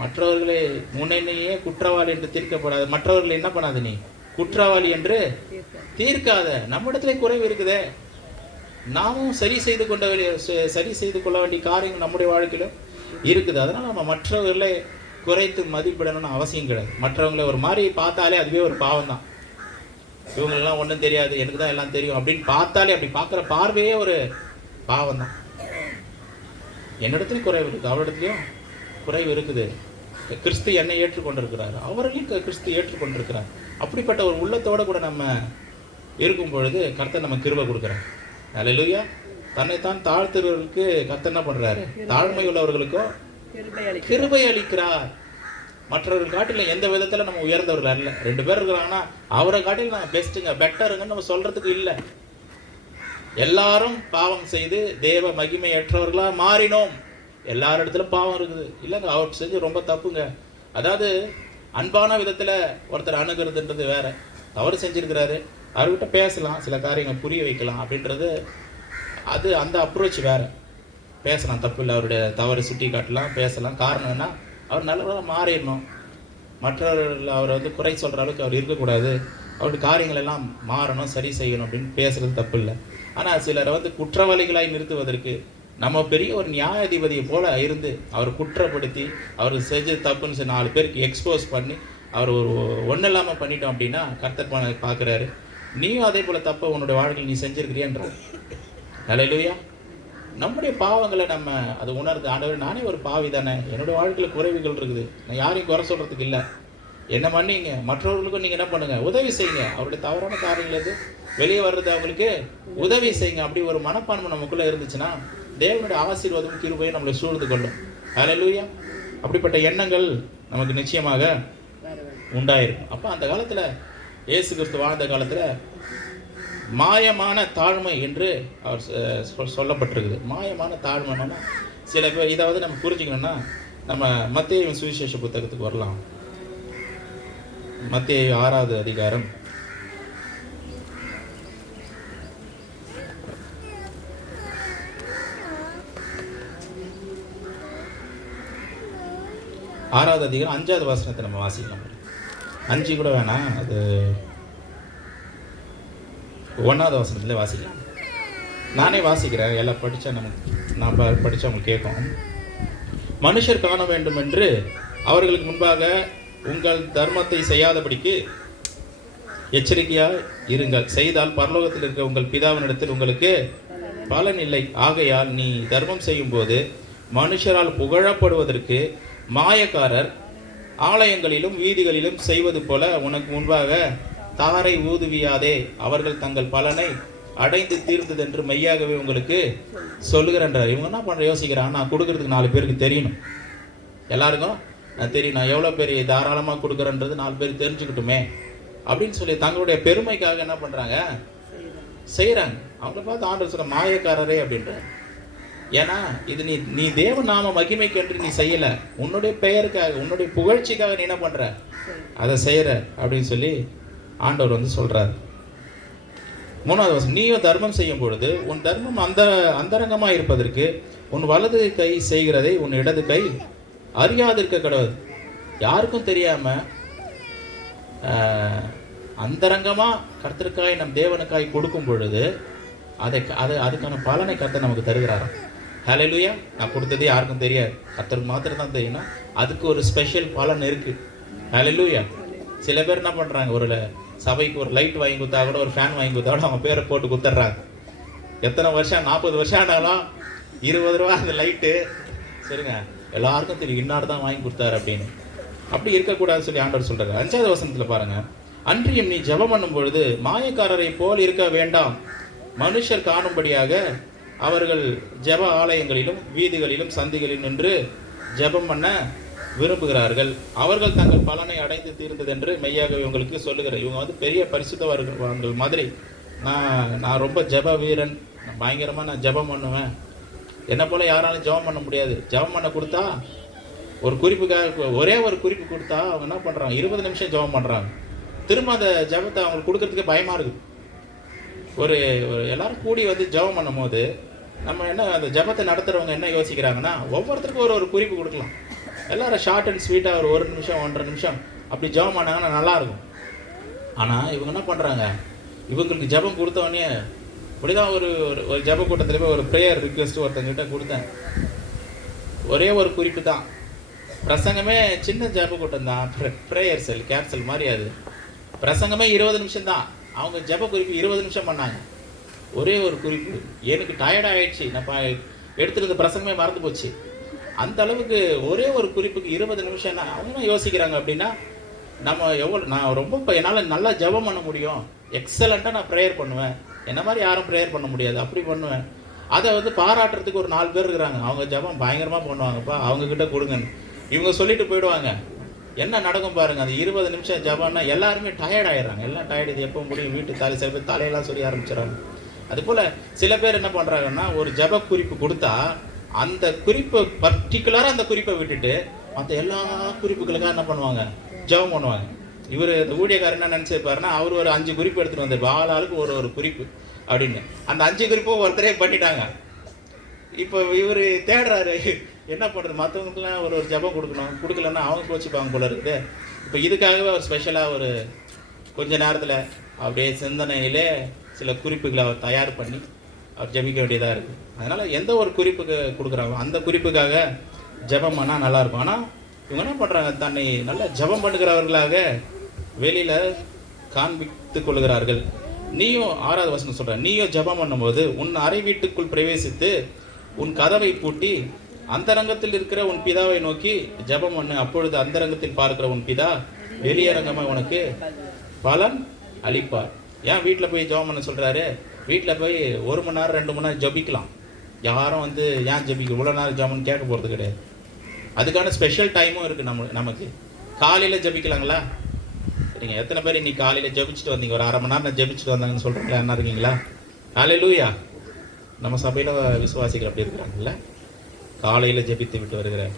மற்றவர்களை முன்னையே குற்றவாளி என்று தீர்க்கப்படாது, மற்றவர்களை என்ன பண்ணாது, நீ குற்றவாளி என்று தீர்க்காத. நம்மிடத்துல குறைவு இருக்குதே, நாமும் சரி செய்து கொள்ள வேண்டிய காரியங்கள் நம்முடைய வாழ்க்கையிலும் இருக்குது. அதனால் நம்ம மற்றவர்களை குறைத்து மதிப்பிடணும்னு அவசியம் கிடையாது. மற்றவங்களை ஒரு மாதிரி பார்த்தாலே அதுவே ஒரு பாவம் தான். இவங்களெல்லாம் ஒன்றும் தெரியாது, எனக்கு தான் எல்லாம் தெரியும் அப்படின்னு பார்த்தாலே, அப்படி பார்க்குற பார்வையே ஒரு பாவம் தான். என்னிடத்துலையும் குறைவு இருக்குது, அவரிடத்துலையும் குறைவு இருக்குது. கிறிஸ்து என்னை ஏற்றுக்கொண்டிருக்கிறார், அவர்களையும் கிறிஸ்து ஏற்றுக்கொண்டிருக்கிறார். அப்படிப்பட்ட ஒரு உள்ளத்தோடு கூட நம்ம இருக்கும் பொழுது கர்த்தர் நம்ம கிருபை கொடுக்குறார். அல்லேலூயா. தன்னைத்தான் தாழ்த்துறவர்களுக்கு கர்த்தர் என்ன பண்றாரு? தாழ்மை உள்ளவர்களுக்கும் கிருபை அளிக்கிறார். மற்றவர்கள் காட்டில எந்த விதத்துல நம்ம உயர்ந்தவர்கள் அல்ல. 2 பேர் இருக்கிறாங்கன்னா அவரை காட்டில நாங்கள் பெஸ்ட்டுங்க, பெட்டருங்கன்னு நம்ம சொல்றதுக்கு இல்லை. எல்லாரும் பாவம் செய்து தேவ மகிமையற்றவர்களா மாறினோம். எல்லாரிடத்துல பாவம் இருக்குது இல்லைங்க. அவர் செஞ்சு ரொம்ப தப்புங்க. அதாவது அன்பான விதத்துல ஒருத்தர் அணுகிறதுன்றது வேற. தவறு செஞ்சிருக்கிறாரு, அவர்கிட்ட பேசலாம், சில காரியங்களை புரிய வைக்கலாம் அப்படின்றது, அது அந்த அப்ரோச் வேற. பேசலாம், தப்பு இல்லை, அவருடைய தவறு சுட்டி காட்டலாம், பேசலாம். காரணம் என்ன? அவர் நல்லவராக மாறிடணும். மற்றவர்கள் அவரை வந்து குறை சொல்கிற அளவுக்கு அவர் இருக்கக்கூடாது. அவருடைய காரியங்கள் எல்லாம் மாறணும், சரி செய்யணும் அப்படின்னு பேசுறது தப்பு இல்லை. ஆனால் சிலரை வந்து குற்றவாளிகளாய் நிறுத்துவதற்கு நம்ம பெரிய ஒரு நியாயாதிபதியை போல இருந்து அவர் குற்றப்படுத்தி அவர் செஞ்சு தப்புன்னு சொல்லி 4 பேருக்கு எக்ஸ்போஸ் பண்ணி அவர் ஒரு ஒன்றும் இல்லாமல் பண்ணிட்டோம் அப்படின்னா கர்த்தர் பார்க்குறாரு, நீயும் அதே போல் தப்பை உன்னுடைய வாழ்க்கையில் நீ செஞ்சிருக்கிறியன்ற. அல்லேலூயா. நம்முடைய பாவங்களை நம்ம அது உணர்ந்து, ஆண்டவர் நானே ஒரு பாவி தானே, என்னுடைய வாழ்க்கையில் குறைவுகள் இருக்குது, நான் யாரையும் குறை சொல்கிறதுக்கு இல்லை, என்ன பண்ணிங்க, மற்றவர்களுக்கும் நீங்கள் என்ன பண்ணுங்கள், உதவி செய்யுங்க. அவருடைய தவறான காரியங்களுக்கு வெளியே வர்றது அவங்களுக்கு உதவி செய்யுங்க. அப்படி ஒரு மனப்பான்மை நமக்குள்ளே இருந்துச்சுன்னா தேவனுடைய ஆசீர்வாதம் கிருபையும் நம்மளை சூழ்ந்து கொள்ளும். அல்லேலூயா. அப்படிப்பட்ட எண்ணங்கள் நமக்கு நிச்சயமாக உண்டாயிருக்கும். அப்போ அந்த காலத்தில் இயேசு கிறிஸ்து வாழ்ந்த காலத்தில் மாயமான தாழ்மை என்று அவர் சொல்லப்பட்டிருக்குது. மாயமான தாழ்மைன்னா சில பேர் இதை வந்து நம்ம புரிஞ்சுக்கணும்னா நம்ம மத்தேயு சுவிசேஷ புத்தகத்துக்கு வரலாம். மத்தேயு 6வது அதிகாரம் 5வது வசனத்தை நம்ம வாசிக்கலாம். 5 கூட வேணாம், அது 1வது வசனத்துல வாசிக்கலாம். நானே வாசிக்கிறேன், எல்லாம் படித்தா நான் படித்தா உங்களுக்கு கேட்கும். மனுஷர் காண வேண்டும் என்று அவர்களுக்கு முன்பாக உங்கள் தர்மத்தை செய்யாதபடிக்கு எச்சரிக்கையாக இருங்கள். செய்தால் பரலோகத்தில் இருக்க உங்கள் பிதாவினிடத்தில் உங்களுக்கு பலன் இல்லை. ஆகையால் நீ தர்மம் செய்யும் போது மனுஷரால் புகழப்படுவதற்கு மாயக்காரர் ஆலயங்களிலும் வீதிகளிலும் செய்வது போல உனக்கு முன்பாக தாரை ஊதுவியாதே. அவர்கள் தங்கள் பலனை அடைந்து தீர்ந்தது என்று மெய்யாகவே உங்களுக்கு சொல்லுகிறன்றார். இவங்க என்ன பண்ணுற யோசிக்கிறான், நான் கொடுக்கறதுக்கு 4 பேருக்கு தெரியணும், எல்லாருக்கும் நான் தெரியும், நான் எவ்வளோ பெரிய தாராளமாக கொடுக்குறேன்றது 4 பேர் தெரிஞ்சுக்கிட்டுமே அப்படின்னு சொல்லி தங்களுடைய பெருமைக்காக என்ன பண்ணுறாங்க, செய்கிறாங்க. அவங்கள பார்த்து ஆண்டவர் சொல்ல மாயக்காரரே அப்படின்ற. ஏன்னா இது நீ தேவ நாம மகிமைக்கு என்று நீ செய்யலை, உன்னுடைய பெயருக்காக உன்னுடைய புகழ்ச்சிக்காக நீ என்ன பண்ணுற, அதை செய்கிற அப்படின்னு சொல்லி ஆண்டவர் வந்து சொல்கிறார். 3வது வசனம், நீயும் தர்மம் செய்யும் பொழுது உன் தர்மம் அந்தரங்கமாக இருப்பதற்கு உன் வலது கை செய்கிறதை உன் இடது கை அறியாதிருக்க கடவுள். யாருக்கும் தெரியாமல் அந்தரங்கமாக கர்த்தருக்காய் நம் தேவனுக்காய் கொடுக்கும் பொழுது அதுக்கான பலனை கர்த்தர் நமக்கு தருகிறாராம். ஹல்லேலூயா. நான் கொடுத்ததே யாருக்கும் தெரியாது, கர்த்தருக்கு மாத்திரம் தான் தெரியும்னா அதுக்கு ஒரு ஸ்பெஷல் பலன் இருக்குது. ஹல்லேலூயா. சில பேர் என்ன பண்ணுறாங்க, ஒரு சபைக்கு ஒரு லைட் வாங்கி கொடுத்தா கூட, ஒரு ஃபேன் வாங்கி கொடுத்தா கூட அவங்க பேரை போட்டு கொடுத்துட்றாங்க. எத்தனை வருஷம், 40 வருஷம் ஆனாலும் 20 ரூபா அந்த லைட்டு, சரிங்க, எல்லாருக்கும் தெரியும் இன்னாடு தான் வாங்கி கொடுத்தாரு அப்படின்னு. அப்படி இருக்கக்கூடாதுன்னு சொல்லி ஆண்டவர் சொல்கிறார். 5வது வசனத்தில் பாருங்கள், அன்றியும் நீ ஜெபம் பண்ணும் பொழுது மாயக்காரரை போல் இருக்க வேண்டாம், மனுஷர் காணும்படியாக அவர்கள் ஜெப ஆலயங்களிலும் வீதிகளிலும் சந்திகளிலும் நின்று ஜெபம் பண்ண விரும்புகிறார்கள், அவர்கள் தங்கள் பலனை அடைந்து தீர்ந்தது என்று மெய்யாகவே உங்களுக்கு சொல்லுகிறேன். இவங்க வந்து பெரிய பரிசுத்தவான்கள் மாதிரி, நான் ரொம்ப ஜெப வீரன், பயங்கரமாக நான் ஜெபம் பண்ணுவேன், என்னை போல் யாராலும் ஜெபம் பண்ண முடியாது. ஜெபம் பண்ண கொடுத்தா ஒரு குறிப்புக்காக ஒரே ஒரு குறிப்பு கொடுத்தா அவங்க என்ன பண்ணுறாங்க, 20 நிமிஷம் ஜெபம் பண்ணுறாங்க. திரும்ப அந்த ஜெபத்தை அவங்களுக்கு கொடுக்கறதுக்கு பயமாக இருக்குது. ஒரு எல்லாரும் கூடி வந்து ஜெபம் பண்ணும் போது நம்ம என்ன, அந்த ஜெபத்தை நடத்துகிறவங்க என்ன யோசிக்கிறாங்கன்னா, ஒவ்வொருத்தருக்கும் ஒரு குறிப்பு கொடுக்கலாம். எல்லாரும் ஷார்ட் அண்ட் ஸ்வீட்டாக ஒரு 1 நிமிஷம் 1.5 நிமிஷம் அப்படி ஜெபம் பண்ணாங்கன்னா நல்லாயிருக்கும். ஆனால் இவங்க என்ன பண்ணுறாங்க, இவங்களுக்கு ஜெபம் கொடுத்தவொடனே இப்படிதான் ஒரு ஜெப கூட்டத்தில் போய் ஒரு ப்ரேயர் ரிக்வெஸ்ட் ஒருத்தங்கிட்ட கொடுத்தேன். ஒரே ஒரு குறிப்பு தான், பிரசங்கமே சின்ன ஜெப கூட்டம் தான், ப்ரேயர் செல் கேப்சல் மாதிரி. அது பிரசங்கமே 20 நிமிஷம் தான், அவங்க ஜெப குறிப்பு 20 நிமிஷம் பண்ணாங்க. ஒரே ஒரு குறிப்பு, எனக்கு டயர்ட் ஆகிடுச்சு, நான் எடுத்துருந்த பிரசங்கமே மறந்து போச்சு. அந்த அளவுக்கு ஒரே ஒரு குறிப்புக்கு 20 நிமிஷம் அவங்க என்ன யோசிக்கிறாங்க அப்படின்னா, நான் ரொம்ப என்னால் நல்லா ஜெபம் பண்ண முடியும், எக்ஸலண்ட்டாக நான் ப்ரேயர் பண்ணுவேன், என்ன மாதிரி யாரும் ப்ரேயர் பண்ண முடியாது, அப்படி பண்ணுவேன். அதை வந்து பாராட்டுறதுக்கு ஒரு 4 பேர் இருக்கிறாங்க, அவங்க ஜெபம் பயங்கரமாக பண்ணுவாங்கப்பா, அவங்கக்கிட்ட கொடுங்கன்னு இவங்க சொல்லிட்டு போயிடுவாங்க. என்ன நடக்கும் பாருங்க, அந்த 20 நிமிஷம் ஜெபம்னா எல்லாருமே டயர்ட் ஆயிடுறாங்க. எல்லாம் டயர்டு, இது எப்போ முடியும், வீட்டு சில பேர் தலையெல்லாம் சொல்லி ஆரம்பிச்சிடறாங்க. அதுபோல் சில பேர் என்ன பண்ணுறாங்கன்னா, ஒரு ஜெப குறிப்பு கொடுத்தா அந்த குறிப்பை பர்டிகுலராக அந்த குறிப்பை விட்டுட்டு மற்ற எல்லா குறிப்புகளுக்காக என்ன பண்ணுவாங்க, ஜெபம் பண்ணுவாங்க. இவர் இந்த ஊழியக்காரர் என்ன நினச்சிருப்பாருன்னா, அவர் ஒரு 5 குறிப்பு எடுத்துகிட்டு வந்தார், ஆளுக்கு ஒரு குறிப்பு அப்படின்னு. அந்த 5 குறிப்பும் ஒருத்தரே பண்ணிட்டாங்க. இப்போ இவர் தேடுறாரு, என்ன பண்ணுறது, மற்றவங்களுக்குலாம் ஒரு ஜெபம் கொடுக்கணும், கொடுக்கலன்னா அவங்க கோச்சிப்பாங்க போல இருக்குது. இப்போ இதுக்காகவே ஒரு ஸ்பெஷலாக ஒரு கொஞ்ச நேரத்தில் அப்படியே சிந்தனையிலே சில குறிப்புகளை அவர் தயார் பண்ணி அவர் ஜெபிக்க வேண்டியதாக இருக்குது. அதனால் எந்த ஒரு குறிப்புக்கு கொடுக்குறாங்களோ அந்த குறிப்புக்காக ஜெபம் பண்ணால் நல்லாயிருக்கும். ஆனால் இவங்க என்ன பண்ணுறாங்க, தன்னை நல்லா ஜெபம் பண்ணுகிறவர்களாக வெளியில் காண்பித்து கொள்கிறார்கள். நீயும் 6வது வசனம் சொல்கிற, நீயும் ஜெபம் பண்ணும்போது உன் அறை வீட்டுக்குள் பிரவேசித்து உன் கதவை பூட்டி அந்தரங்கத்தில் இருக்கிற உன் பிதாவை நோக்கி ஜெபம் பண்ணு. அப்பொழுது அந்தரங்கத்தில் பார்க்கிற உன் பிதா வெளியரங்கமாக உனக்கு பலன் அளிப்பார். ஏன் வீட்டில் போய் ஜெபம் பண்ண சொல்கிறாரு? வீட்டில் போய் 1 மணி நேரம் 2 மணி நேரம் ஜெபிக்கலாம். யாரும் வந்து ஏன் ஜெபிக்க இவ்வளோ நேரம் ஜெபம்னு கேட்க போகிறது கிடையாது. அதுக்கான ஸ்பெஷல் டைமும் இருக்குது நமக்கு. காலையில் ஜெபிக்கலாங்களா? சரிங்க, எத்தனை பேர் இன்னைக்கு காலையில் ஜெபிச்சுட்டு வந்தீங்க? ஒரு 1/2 மணி நேரம் ஜெபிச்சுட்டு வந்தாங்கன்னு சொல்கிறீங்களா? என்ன இருக்கீங்களா? ஹல்லேலூயா. நம்ம சபையில் விசுவாசிகள் அப்படி இருக்கிறாங்கல்ல, காலையில் ஜெபித்து விட்டு வருகிறேன்.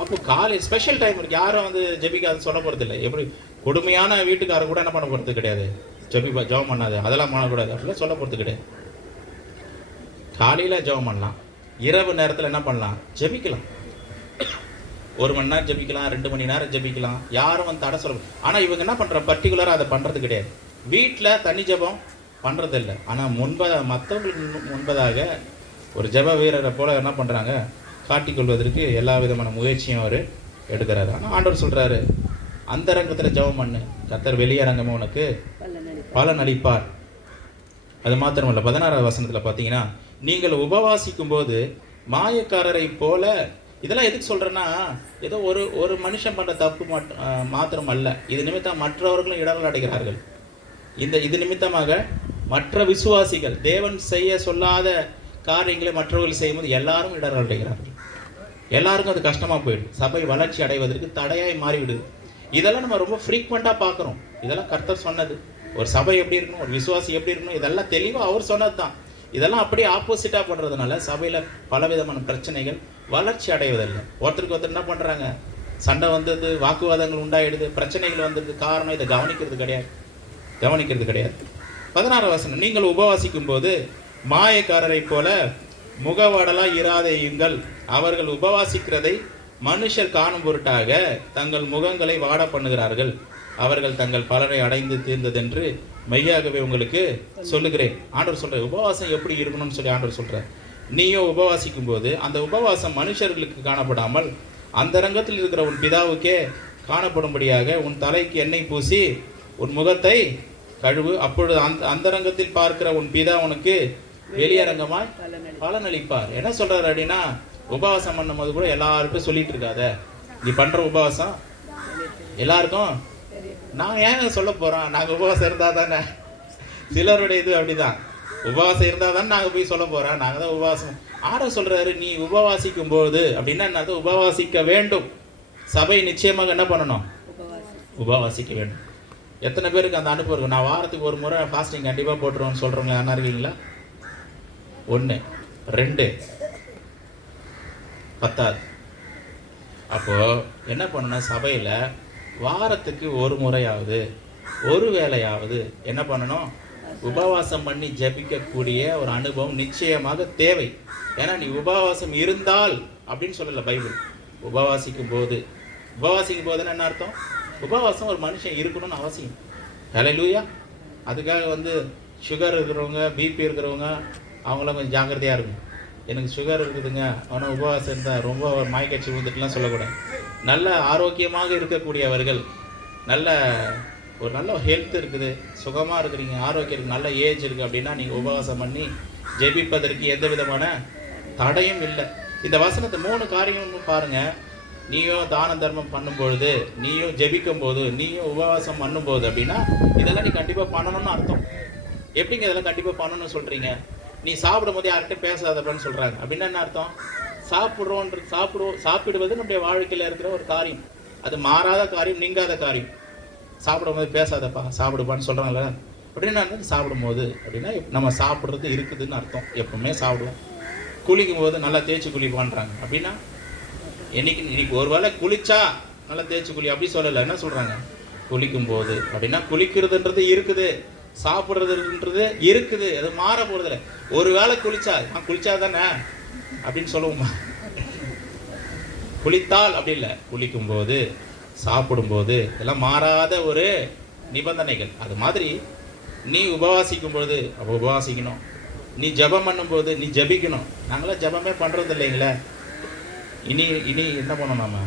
அப்போ காலை ஸ்பெஷல் டைம் இருக்குது. யாரும் வந்து ஜெபிக்காதுன்னு சொல்ல போகிறது இல்லை. எப்படி கொடுமையான வீட்டுக்காரர் கூட என்ன பண்ண போகிறது கிடையாது, ஜெபம் பண்ணாது, அதெல்லாம் பண்ணக்கூடாது அப்படிலாம் சொல்ல போகிறது கிடையாது. காலையில் ஜெபம் பண்ணலாம், இரவு நேரத்தில் என்ன பண்ணலாம், ஜெபிக்கலாம். 1 மணி நேரம் ஜெபிக்கலாம், 2 மணி நேரம் ஜெபிக்கலாம், யாரும் வந்து தடை சொல்ல. ஆனால் இவங்க என்ன பண்ணுற, பர்டிகுலராக அதை பண்ணுறது கிடையாது. வீட்டில் தனி ஜெபம் பண்ணுறது இல்லை. ஆனால் மற்றவங்களுக்கு முன்பதாக ஒரு ஜெப வீரரை போல் என்ன பண்ணுறாங்க, காட்டிக்கொள்வதற்கு எல்லா விதமான முயற்சியும் அவர் எடுக்கிறாரு. ஆனால் ஆண்டவர் சொல்கிறாரு, அந்தரங்கத்தில் ஜெபம் பண்ணு, கர்த்தர் வெளியரங்கமாக உனக்கு பலன் அளிப்பார். அது மாத்திரமல்ல, 16வது வசனத்தில் பார்த்தீங்கன்னா, நீங்கள் உபவாசிக்கும் போது மாயக்காரரை போல. இதெல்லாம் எதுக்கு சொல்கிறேன்னா, ஏதோ ஒரு மனுஷன் பண்ணுற தப்பு மாத்திரம் அல்ல, இது நிமித்தம் மற்றவர்களும் இடர்கள் அடைகிறார்கள். இது நிமித்தமாக மற்ற விசுவாசிகள் தேவன் செய்ய சொல்லாத காரியங்களை மற்றவர்கள் செய்யும்போது எல்லாரும் இடர்கள் அடைகிறார்கள். எல்லாருக்கும் அது கஷ்டமாக போயிடுது, சபை வளர்ச்சி அடைவதற்கு தடையாய் மாறிவிடுது. இதெல்லாம் நம்ம ரொம்ப ஃப்ரீக்வெண்ட்டாக பார்க்குறோம். இதெல்லாம் கர்த்தர் சொன்னது. ஒரு சபை எப்படி இருக்கணும், ஒரு விசுவாசி எப்படி இருக்கணும், இதெல்லாம் தெளிவாக அவர் சொன்னது தான். இதெல்லாம் அப்படியே ஆப்போசிட்டாக பண்ணுறதுனால சபையில் பலவிதமான பிரச்சனைகள், வளர்ச்சி அடைவதில்லை. ஒருத்தருக்கு ஒருத்தர் என்ன பண்ணுறாங்க, சண்டை வந்தது, வாக்குவாதங்கள் உண்டாயிடுது, பிரச்சனைகள் வந்தது. காரணம் இதை கவனிக்கிறது கிடையாது. 16வது வசனம், நீங்கள் உபவாசிக்கும் போது மாயக்காரரை போல முகவாடலாய் இராதேயுங்கள். அவர்கள் உபவாசிக்கிறதை மனுஷர் காணும் பொருட்டாக தங்கள் முகங்களை வாட பண்ணுகிறார்கள். அவர்கள் தங்கள் பலனை அடைந்து தீர்ந்ததென்று மெய்யாகவே உங்களுக்கு சொல்லுகிறேன். ஆண்டவர் சொல்ற, உபவாசம் எப்படி இருக்கணும்னு சொல்லி ஆண்டவர் சொல்ற. நீயோ உபவாசிக்கும் போது அந்த உபவாசம் மனுஷர்களுக்கு காணப்படாமல் அந்த ரங்கத்தில் இருக்கிற உன் பிதாவுக்கே காணப்படும்படியாக உன் தலைக்கு எண்ணெய் பூசி உன் முகத்தை கழுவு. அப்பொழுது அந்த ரங்கத்தில் பார்க்கிற உன் பிதா உனக்கு வெளியரங்கமாய் பலன் அளிப்பார். என்ன சொல்றாரு அப்படின்னா, உபவாசம் பண்ணும் போது கூட எல்லாருக்கும் சொல்லிட்டு இருக்காத, நீ பண்ற உபவாசம் எல்லாருக்கும் நான் ஏன் சொல்ல போறோம், நாங்க உபவாசம் இருந்தா தானே. சிலருடைய இது அப்படிதான், உபவாசம் இருந்தா தானே நாங்க போய் சொல்ல போறோம், நாங்க தான் உபவாசம். ஆர்டர் சொல்றாரு, நீ உபவாசிக்கும் போது அப்படின்னா என்ன, உபவாசிக்க வேண்டும். சபை நிச்சயமாக என்ன பண்ணணும், உபவாசிக்க வேண்டும். எத்தனை பேருக்கு அந்த அனுபவம் இருக்கும்? நான் வாரத்துக்கு ஒரு முறை ஃபாஸ்டிங் கண்டிப்பாக போட்டுருவோன்னு சொல்கிறவங்க யாரா இருக்கீங்களா? 1 2 பத்தாது. அப்போது என்ன பண்ணணும்னா, சபையில் வாரத்துக்கு ஒரு முறையாவது ஒரு வேளையாவது என்ன பண்ணணும், உபவாசம் பண்ணி ஜபிக்கக்கூடிய ஒரு அனுபவம் நிச்சயமாக தேவை. ஏன்னா நீ உபவாசம் இருந்தால் அப்படின்னு சொல்லலை பைபிள். உபவாசிக்கும் போது என்ன அர்த்தம், உபவாசம் ஒரு மனுஷன் இருக்கணும்னு அவசியம். ஹல்லேலூயா. அதுக்காக சுகர் இருக்கிறவங்க, பிபி இருக்கிறவங்க அவங்களாம் கொஞ்சம் ஜாக்கிரதையாக இருக்கும். எனக்கு சுகர் இருக்குதுங்க, ஆனால் உபவாசம் இருந்தால் ரொம்ப மாய்க்கட்சி விழுந்துட்டுலாம் சொல்லக்கூடாது. நல்ல ஆரோக்கியமாக இருக்கக்கூடியவர்கள், நல்ல ஹெல்த் இருக்குது, சுகமாக இருக்கிறீங்க, ஆரோக்கியம் இருக்குது, நல்ல ஏஜ் இருக்குது அப்படின்னா நீங்கள் உபவாசம் பண்ணி ஜெபிப்பதற்கு எந்த விதமான தடையும் இல்லை. இந்த வசனத்தை 3 காரியமும் பாருங்க. நீயும் தான தர்மம் பண்ணும்பொழுது, நீயும் ஜெபிக்கும் போது, நீயும் உபவாசம் பண்ணும்போது அப்படின்னா இதெல்லாம் நீ கண்டிப்பாக பண்ணணும்னு அர்த்தம். எப்படிங்க இதெல்லாம் கண்டிப்பாக பண்ணணும்னு சொல்கிறீங்க? நீ சாப்பிடும் போது யார்கிட்ட பேசாதப்பன்னு சொல்கிறாங்க. அப்படின்னா என்ன அர்த்தம்? சாப்பிடுவது நம்முடைய வாழ்க்கையில் இருக்கிற ஒரு காரியம். அது மாறாத காரியம், நீங்காத காரியம். சாப்பிடும் போது பேசாதப்பா, சாப்பிடுப்பான்னு சொல்கிறாங்களே. அப்படின்னா சாப்பிடும்போது அப்படின்னா நம்ம சாப்பிட்றது இருக்குதுன்னு அர்த்தம். எப்பவுமே சாப்பிடுவோம். குளிக்கும் போது நல்லா தேய்ச்சி குளிப்பான்றாங்க. அப்படின்னா இன்னைக்கு ஒரு வேளை குளிச்சா நல்லா தேய்ச்சி குளி அப்படி சொல்லலை. என்ன சொல்கிறாங்க? குளிக்கும் போது அப்படின்னா குளிக்கிறதுன்றது இருக்குது, சாப்பிட்றதுன்றது இருக்குது. அது மாற போகிறதில்ல. ஒரு வேளை குளிச்சா நான் குளிச்சா தானே அப்படின்னு சொல்லுவோமா? குளித்தால் அப்படி இல்லை. குளிக்கும் போது, சாப்பிடும்போது இதெல்லாம் மாறாத ஒரு நிபந்தனைகள். அது மாதிரி நீ உபவாசிக்கும் பொழுது அப்போ உபவாசிக்கணும். நீ ஜெபம் பண்ணும்போது நீ ஜெபிக்கணும். நாங்களாம் ஜெபமே பண்ணுறது இல்லைங்களே. இனி என்ன பண்ணணும்? நம்ம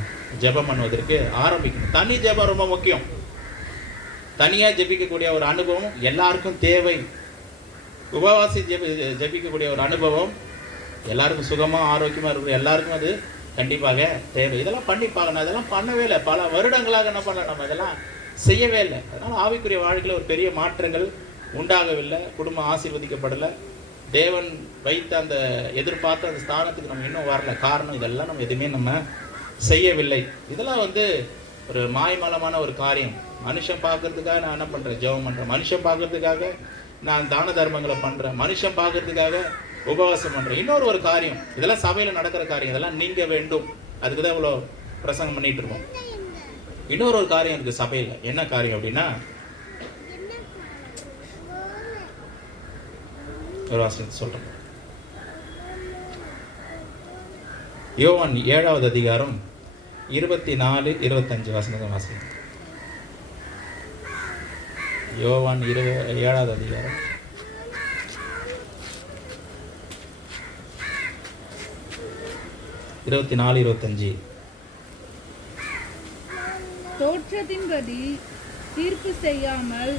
ஜெபம் பண்ணுவதற்கு ஆரம்பிக்கணும். தனி ஜெபம் ரொம்ப முக்கியம். தனியாக ஜெபிக்கக்கூடிய ஒரு அனுபவம் எல்லாருக்கும் தேவை. உபவாசி ஜெபிக்கக்கூடிய ஒரு அனுபவம் எல்லாருக்கும் சுகமாக ஆரோக்கியமாக இருக்கிற எல்லாருக்கும் அது கண்டிப்பாக தேவை. இதெல்லாம் பண்ணி பார்க்கணும். அதெல்லாம் பண்ணவே இல்லை. பல வருடங்களாக என்ன பண்ணல, நம்ம இதெல்லாம் செய்யவே இல்லை. அதனால் ஆவிக்குரிய வாழ்க்கையில் ஒரு பெரிய மாற்றங்கள் உண்டாகவில்லை. குடும்பம் ஆசீர்வதிக்கப்படலை. தேவன் வைத்த அந்த எதிர்பார்த்த அந்த ஸ்தானத்துக்கு நம்ம இன்னும் வரல. காரணம் இதெல்லாம் நம்ம எதுவுமே நம்ம செய்யவில்லை. இதெல்லாம் ஒரு மாய்மலமான ஒரு காரியம். மனுஷன் பார்க்கறதுக்காக நான் என்ன பண்ணுறேன்? ஜெபம் பண்ணுறேன். மனுஷன் பார்க்கறதுக்காக நான் தான தர்மங்களை பண்ணுறேன். மனுஷன் பார்க்கறதுக்காக உபவாசம் பண்ணுறேன். இன்னொரு காரியம், இதெல்லாம் சபையில் நடக்கிற காரியம். இதெல்லாம் நீங்க வேண்டும். அதுக்கு தான் இவ்வளோ பிரசங்கம் பண்ணிட்டு இருக்கோம். இன்னொரு காரியம் இருக்குது சபையில். என்ன காரியம் அப்படின்னா, ஒரு வாசகத்தை சொல்றேன். யோவான் 7வது அதிகாரம் 24-25 வசனத்தை வாசிக்கிறேன். யோவான் 7வது அதிகாரம் 24-25. தோற்றத்தின்படி தீர்ப்பு செய்யாமல்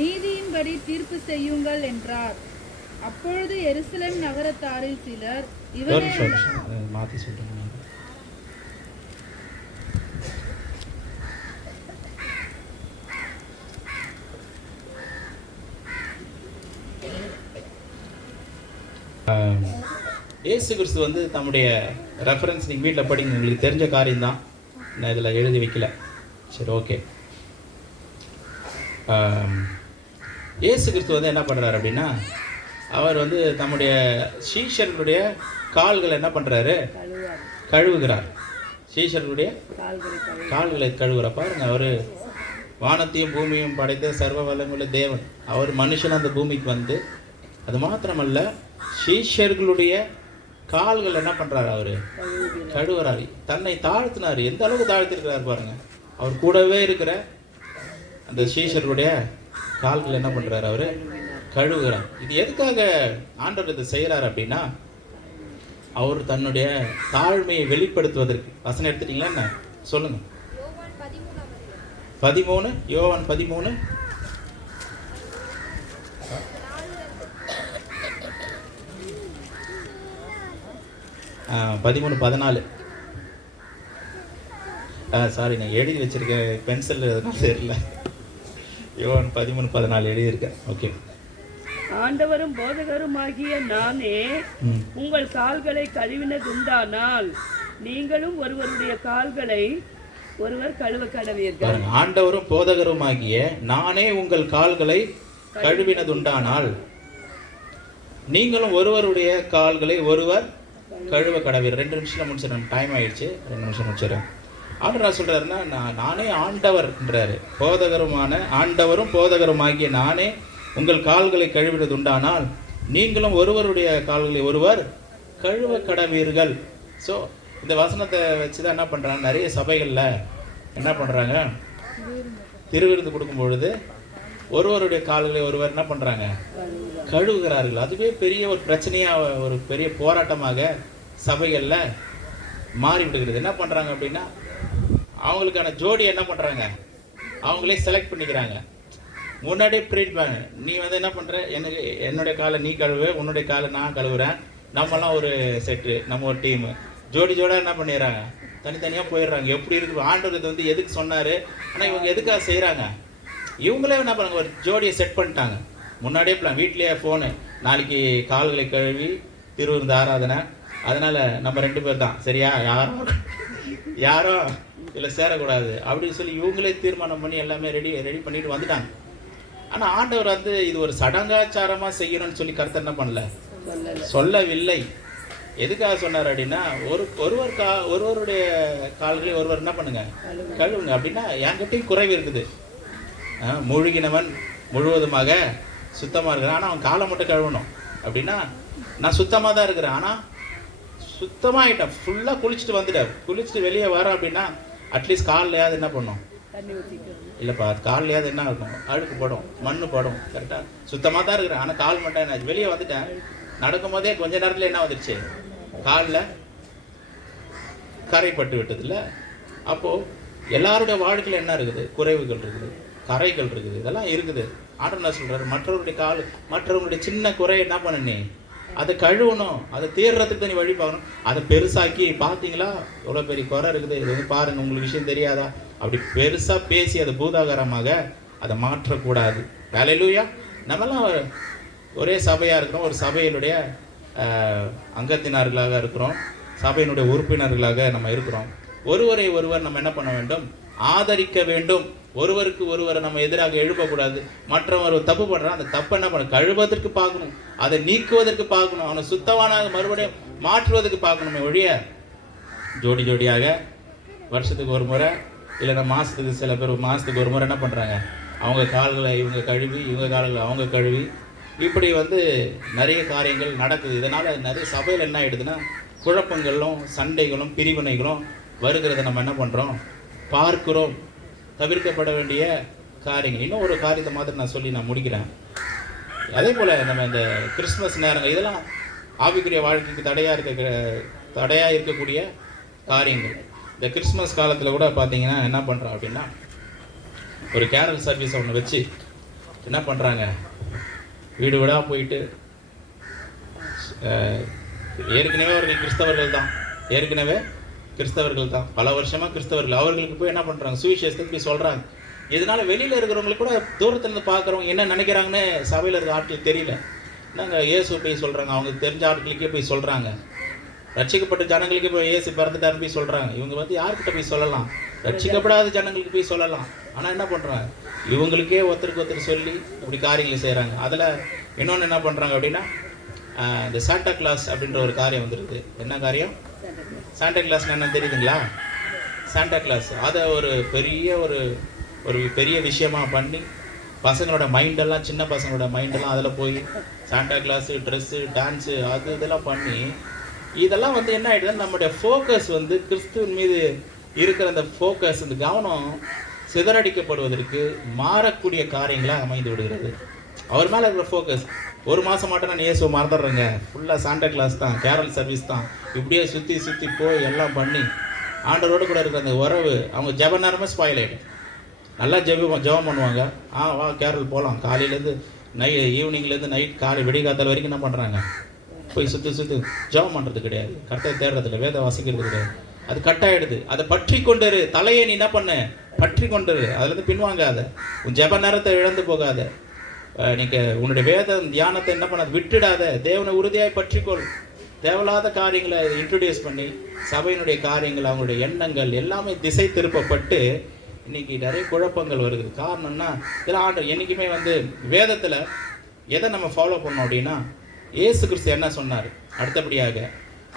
நீதியின்படி தீர்ப்பு செய்யுங்கள் என்றார். அப்பொழுது எருசலேம் நகரத்தாரில் சிலர் இவரை மாத்தி சொல்றேன். இயேசு கிறிஸ்து தம்முடைய ரெஃபரன்ஸ் நீங்கள் வீட்டில் படிங்க, உங்களுக்கு தெரிஞ்ச காரியம் தான். நான் இதில் எழுதி வைக்கல. சரி, ஓகே. இயேசு கிறிஸ்து என்ன பண்ணுறாரு அப்படின்னா, அவர் தம்முடைய சீஷர்களுடைய கால்களை என்ன பண்ணுறாரு? கழுவுகிறார். சீஷர்களுடைய கால்களை கழுவுகிறார். பாருங்க, அவர் வானத்தையும் பூமியும் படைத்த சர்வ வல்லமையுள்ள தேவன். அவர் மனுஷன் அந்த பூமிக்கு அது மாத்திரமல்ல, சீஷர்களுடைய கால்கள் என்ன பண்றாரு? அவரு கழுவுறாரு. தன்னை தாழ்த்தினாரு. எந்த அளவுக்கு தாழ்த்திருக்கிறார் பாருங்க. அவர் கூடவே இருக்கிற அந்த சீஷர்களுடைய கால்கள் என்ன பண்றாரு? அவரு கழுவுகிறார். இது எதுக்காக ஆண்டவர் இதை செய்யறாரு அப்படின்னா, அவர் தன்னுடைய தாழ்மையை வெளிப்படுத்துவதற்கு. வசனம் எடுத்துட்டீங்களா? என்ன சொல்லுங்க. 13 யோவான் 13 13-14. சாரி, நான் எழுதி வச்சிருக்கேன், பென்சில் தெரியல. யோவான் 13-14 எழுதியிருக்கேன். ஓகே. ஆண்டவரும் போதகருமாகிய நானே உங்கள் கால்களை கழுவினதுண்டானால் நீங்களும் ஒருவருடைய கால்களை ஒருவர் கழுவ கடவீர்கள். ஆண்டவரும் போதகருமாகிய நானே உங்கள் கால்களை கழுவினதுண்டானால் நீங்களும் ஒருவருடைய கால்களை ஒருவர் கழுவ கடவீர். 2 நிமிஷம் முடிச்சிடறேன், டைம் ஆயிடுச்சு. 2 நிமிஷம் முடிச்சிடறேன். ஆண்டவர் சொல்றாருன்னா, நானே ஆண்டவர்ன்றாரு. ஆண்டவரும் போதகருமாகிய நானே உங்கள் கால்களை கழுவினது உண்டானால் நீங்களும் ஒருவருடைய கால்களை ஒருவர் கழுவ கடவீர்கள். ஸோ இந்த வசனத்தை வச்சுதான் என்ன பண்றாங்க, நிறைய சபைகளில் என்ன பண்றாங்க, திருவிருந்து கொடுக்கும் பொழுது ஒருவருடைய கால்களை ஒருவர் என்ன பண்றாங்க, கழுவுகிறார்கள். அதுவே பெரிய ஒரு பிரச்சனையா, ஒரு பெரிய போராட்டமாக சபைகளில் மாறிவிடுகிறது. என்ன பண்றாங்க அப்படின்னா, அவங்களுக்கான ஜோடி என்ன பண்றாங்க, அவங்களே செலக்ட் பண்ணிக்கிறாங்க. முன்னாடியே ப்ரீட் பண்ண, நீ என்ன பண்ற, எனக்கு என்னுடைய காலை நீ கழுவு, உன்னுடைய காலை நான் கழுவுறேன், நம்மலாம் ஒரு செட்டு, நம்ம ஒரு டீமு. ஜோடி ஜோடாக என்ன பண்ணிடுறாங்க, தனித்தனியாக போயிடுறாங்க. எப்படி இருக்கு ஆண்டவர் இது வந்து எதுக்கு சொன்னார், ஆனால் இவங்க எதுக்காக செய்கிறாங்க, இவங்களே என்ன பண்ணுறாங்க, ஒரு ஜோடியை செட் பண்ணிட்டாங்க. முன்னாடியே பிளான், வீட்லேயே ஃபோனு, நாளைக்கு கால்களை கழுவி திருவிருந்து ஆராதனை, அதனால் நம்ம 2 பேர் தான் சரியா, யாரும் இதில் சேரக்கூடாது அப்படின்னு சொல்லி இவங்களே தீர்மானம் பண்ணி எல்லாமே ரெடி பண்ணிட்டு வந்துட்டாங்க. ஆனால் ஆண்டவர் வந்து இது ஒரு சடங்காச்சாரமாக செய்யணும்னு சொல்லி கருத்து என்ன பண்ணல, சொல்லவில்லை. எதுக்காக சொன்னார் அப்படின்னா, ஒருவருடைய கால்களை ஒருவர் என்ன பண்ணுங்க, கழுவுங்க. அப்படின்னா என்கிட்டையும் குறைவு இருக்குது, மூழ்கினவன் முழுவதுமாக சுத்தமாக இருக்கிறான், ஆனால் அவன் காலை மட்டும் கழுவணும். அப்படின்னா நான் சுத்தமாக தான் இருக்கிறேன், ஆனால் சுத்தமாகிட்டேன், ஃபுல்லாக குளிச்சுட்டு வந்துட்டேன், குளிச்சுட்டு வெளியே வரேன் அப்படின்னா அட்லீஸ்ட் கால்லையாவது என்ன பண்ணும், இல்லைப்பா கால்லையாவது என்ன இருக்கும், அழுக்கு படும், மண்ணு படும், கரெக்டாக சுத்தமாக தான் இருக்கிறேன், ஆனால் கால் மட்டும் என்ன, வெளியே வந்துட்டேன், நடக்கும் போதே கொஞ்ச நேரத்தில் என்ன வந்துடுச்சு, காலில் கரைப்பட்டு விட்டதில்ல. அப்போது எல்லாருடைய வாழ்க்கையில் என்ன இருக்குது, குறைவுகள் இருக்குது, கரைகள் இருக்குது, இதெல்லாம் இருக்குது. ஆண்டவர் என்ன சொல்கிறாரு, மற்றவங்களுடைய சின்ன குறை என்ன பண்ணு, அதை கழுவணும், அதை தீர்றதுக்கு நீ வழி பார்க்கணும். அதை பெருசாக்கி பார்த்தீங்களா எவ்வளோ பெரிய குறை இருக்குது, இது வந்து பாருங்கள் உங்களுக்கு விஷயம் தெரியாதா, அப்படி பெருசாக பேசி அதை பூதாகரமாக அதை மாற்றக்கூடாது. ஹல்லேலூயா. நம்மெல்லாம் ஒரே சபையாக இருக்கிறோம், ஒரு சபையினுடைய அங்கத்தினர்களாக இருக்கிறோம், சபையினுடைய உறுப்பினர்களாக நம்ம இருக்கிறோம். ஒருவரை ஒருவர் நம்ம என்ன பண்ண வேண்டும், ஆதரிக்க வேண்டும். ஒருவருக்கு ஒருவரை நம்ம எதிராக எழுப்பக்கூடாது. மற்றவர் தப்பு பண்ணுறான், அந்த தப்பை என்ன பண்ண, கழுவதற்கு பார்க்கணும், அதை நீக்குவதற்கு பார்க்கணும், அவனை சுத்தவானாக மறுபடியும் மாற்றுவதற்கு பார்க்கணுமே ஒழிய ஜோடி ஜோடியாக வருஷத்துக்கு ஒரு முறை இல்லைன்னா மாதத்துக்கு, சில பேர் மாதத்துக்கு ஒரு முறை என்ன பண்ணுறாங்க, அவங்க கால்களை இவங்க கழுவி, இவங்க கால்களை அவங்க கழுவி, இப்படி வந்து நிறைய காரியங்கள் நடக்குது. இதனால் நிறைய சபையில் என்ன ஆகிடுதுன்னா குழப்பங்களும் சண்டைகளும் பிரிவினைகளும் வருகிறத நம்ம என்ன பண்ணுறோம், பார்க்கிறோம். தவிர்க்கப்பட வேண்டிய காரியங்கள். இன்னும் ஒரு காரியத்தை மாதிரி நான் சொல்லி நான் முடிக்கிறேன். அதே போல் நம்ம இந்த கிறிஸ்மஸ் நேரங்கள், இதெல்லாம் ஆவிக்குரிய வாழ்க்கைக்கு தடையாக இருக்கக்கூடிய காரியங்கள். இந்த கிறிஸ்மஸ் காலத்தில் கூட பார்த்தீங்கன்னா என்ன பண்ணுறோம் அப்படின்னா, ஒரு கேரல் சர்வீஸ் ஒன்று வச்சு என்ன பண்ணுறாங்க, வீடு வீடாக போயிட்டு, ஏற்கனவே அவர்கள் கிறிஸ்தவர்கள் தான், பல வருஷமாக கிறிஸ்தவர்கள், அவர்களுக்கு போய் என்ன பண்ணுறாங்க, சுவிசேஷத்துக்கு போய் சொல்கிறாங்க. இதனால் வெளியில் இருக்கிறவங்களுக்கு கூட தூரத்துலேருந்து பார்க்குறவங்க என்ன நினைக்கிறாங்கன்னு சபையில் இருக்க ஆட்கள் தெரியல. நாங்கள் இயேசு போய் சொல்கிறாங்க, அவங்க தெரிஞ்ச ஆட்களுக்கே போய் சொல்கிறாங்க, ரட்சிக்கப்பட்ட ஜனங்களுக்கு போய் இயேசு பிறந்துட்டாருன்னு போய் சொல்கிறாங்க. இவங்க வந்து யார்கிட்ட போய் சொல்லலாம், ரட்சிக்கப்படாத ஜனங்களுக்கு போய் சொல்லலாம். ஆனால் என்ன பண்ணுறாங்க, இவங்களுக்கே ஒருத்தருக்கு சொல்லி இப்படி காரியங்களை செய்கிறாங்க. அதில் இன்னொன்று என்ன பண்ணுறாங்க அப்படின்னா, இந்த சாண்டா கிளாஸ் அப்படின்ற ஒரு காரியம் வந்துருக்கு. என்ன காரியம், சாண்டா கிளாஸ் என்ன தெரியுதுங்களா, சாண்டா கிளாஸ் அதை ஒரு பெரிய விஷயமா பண்ணி பசங்களோட மைண்டெல்லாம், சின்ன பசங்களோட மைண்டெல்லாம் அதில் போய் சாண்டா கிளாஸு, ட்ரெஸ்ஸு, டான்ஸு, இதெல்லாம் பண்ணி, இதெல்லாம் வந்து என்ன ஆகிடுதுன்னா நம்முடைய ஃபோக்கஸ் வந்து கிறிஸ்துவின் மீது இருக்கிற அந்த ஃபோக்கஸ், இந்த கவனம் சிதறடிக்கப்படுவதற்கு மாறக்கூடிய காரியங்களாக அமைந்து விடுகிறது. அவர் மேலே இருக்கிற ஃபோக்கஸ், ஒரு மாதம் மட்டும் நான் இயேசுவை மறந்துடுறேங்க, ஃபுல்லாக சாண்டா கிளாஸ் தான், கேரல் சர்வீஸ் தான், இப்படியே சுற்றி போய் எல்லாம் பண்ணி ஆண்டவரோடு கூட இருக்கிற அந்த உறவு, அவங்க ஜெப நேரமே ஸ்பாயில் ஆகிடும். நல்லா ஜெபம் பண்ணுவாங்க, வா கேரல் போகலாம், காலையிலேருந்து ஈவினிங்லேருந்து நைட் விடிகாத்தால் வரைக்கும் என்ன பண்ணுறாங்க, போய் சுற்றி ஜெபம் பண்ணுறது கிடையாது, கரெக்டாக தேடுறதில்ல, வேத வாசிக்கிறது கிடையாது. அது கட்டாயிடுது. அதை பற்றி கொண்டுரு, தலையை நீ என்ன பண்ணு, பற்றி கொண்டுரு, அதுலேருந்து பின்வாங்காத, உன் ஜெப நேரத்தை இழந்து போகாத, நீங்கள் உன்னுடைய வேத தியானத்தை என்ன பண்ணாத, விட்டுடாத, தேவனை உறுதியாய் பற்றிக்கொள். தேவையில்லாத காரியங்களை இன்ட்ரடியூஸ் பண்ணி சபையினுடைய காரியங்கள், அவங்களுடைய எண்ணங்கள் எல்லாமே திசை திருப்பப்பட்டு இன்னைக்கு நிறைய குழப்பங்கள் வருது. காரணம்னா இதெல்லாம் ஆண்டு என்றைக்குமே வந்து வேதத்தில் எதை நம்ம ஃபாலோ பண்ணோம் அப்படின்னா, இயேசு கிறிஸ்து என்ன சொன்னார், அடுத்தபடியாக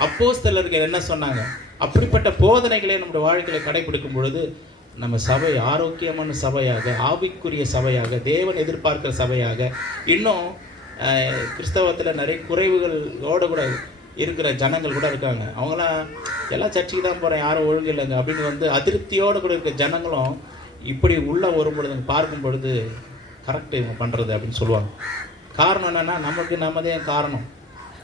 அப்போஸ்தலர்கள் என்ன சொன்னாங்க, அப்படிப்பட்ட போதனைகளை நம்முடைய வாழ்க்கையில கடைபிடிக்கும் பொழுது நம்ம சபை ஆரோக்கியமான சபையாக, ஆவிக்குரிய சபையாக, தேவன் எதிர்பார்க்கிற சபையாக, இன்னும் கிறிஸ்தவத்தில் நிறைய குறைவுகளோடு கூட இருக்கிற ஜனங்கள் கூட இருக்காங்க. அவங்களாம் எல்லாம் சர்ச்சுக்கு தான் போகிறேன், யாரும் ஒழுங்கு இல்லைங்க அப்படின்னு வந்து அதிருப்தியோடு கூட இருக்கிற ஜனங்களும் இப்படி உள்ளே வரும் பொழுது பார்க்கும் பொழுது கரெக்டு இவங்க பண்ணுறது அப்படின்னு சொல்லுவாங்க. காரணம் என்னென்னா, நம்மதே காரணம்,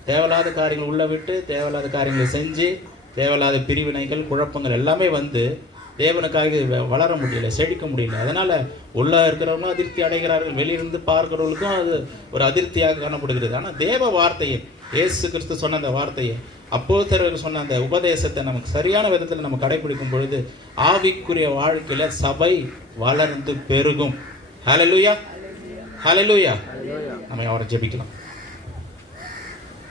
தேவையில்லாத காரியங்கள் உள்ளே விட்டு தேவையில்லாத காரியங்களை செஞ்சு தேவையில்லாத பிரிவினைகள், குழப்பங்கள் எல்லாமே வந்து தேவனுக்காக வளர முடியல, செழிக்க முடியல. அதனால் உள்ளே இருக்கிறவங்களும் அதிருப்தி அடைகிறார்கள், வெளியிருந்து பார்க்கிறவங்களுக்கும் அது ஒரு அதிருப்தியாக காணப்படுகிறது. ஆனால் தேவ வார்த்தையை, இயேசு கிறிஸ்து சொன்ன அந்த வார்த்தையை அப்போஸ்தலர்கள் சொன்ன அந்த உபதேசத்தை நமக்கு சரியான விதத்தில் நம்ம கடைபிடிக்கும் பொழுது ஆவிக்குரிய வாழ்க்கையில சபை வளர்ந்து பெருகும். ஹல்லேலூயா, ஹல்லேலூயா. நம்ம அவரை ஜெபிக்கலாம்.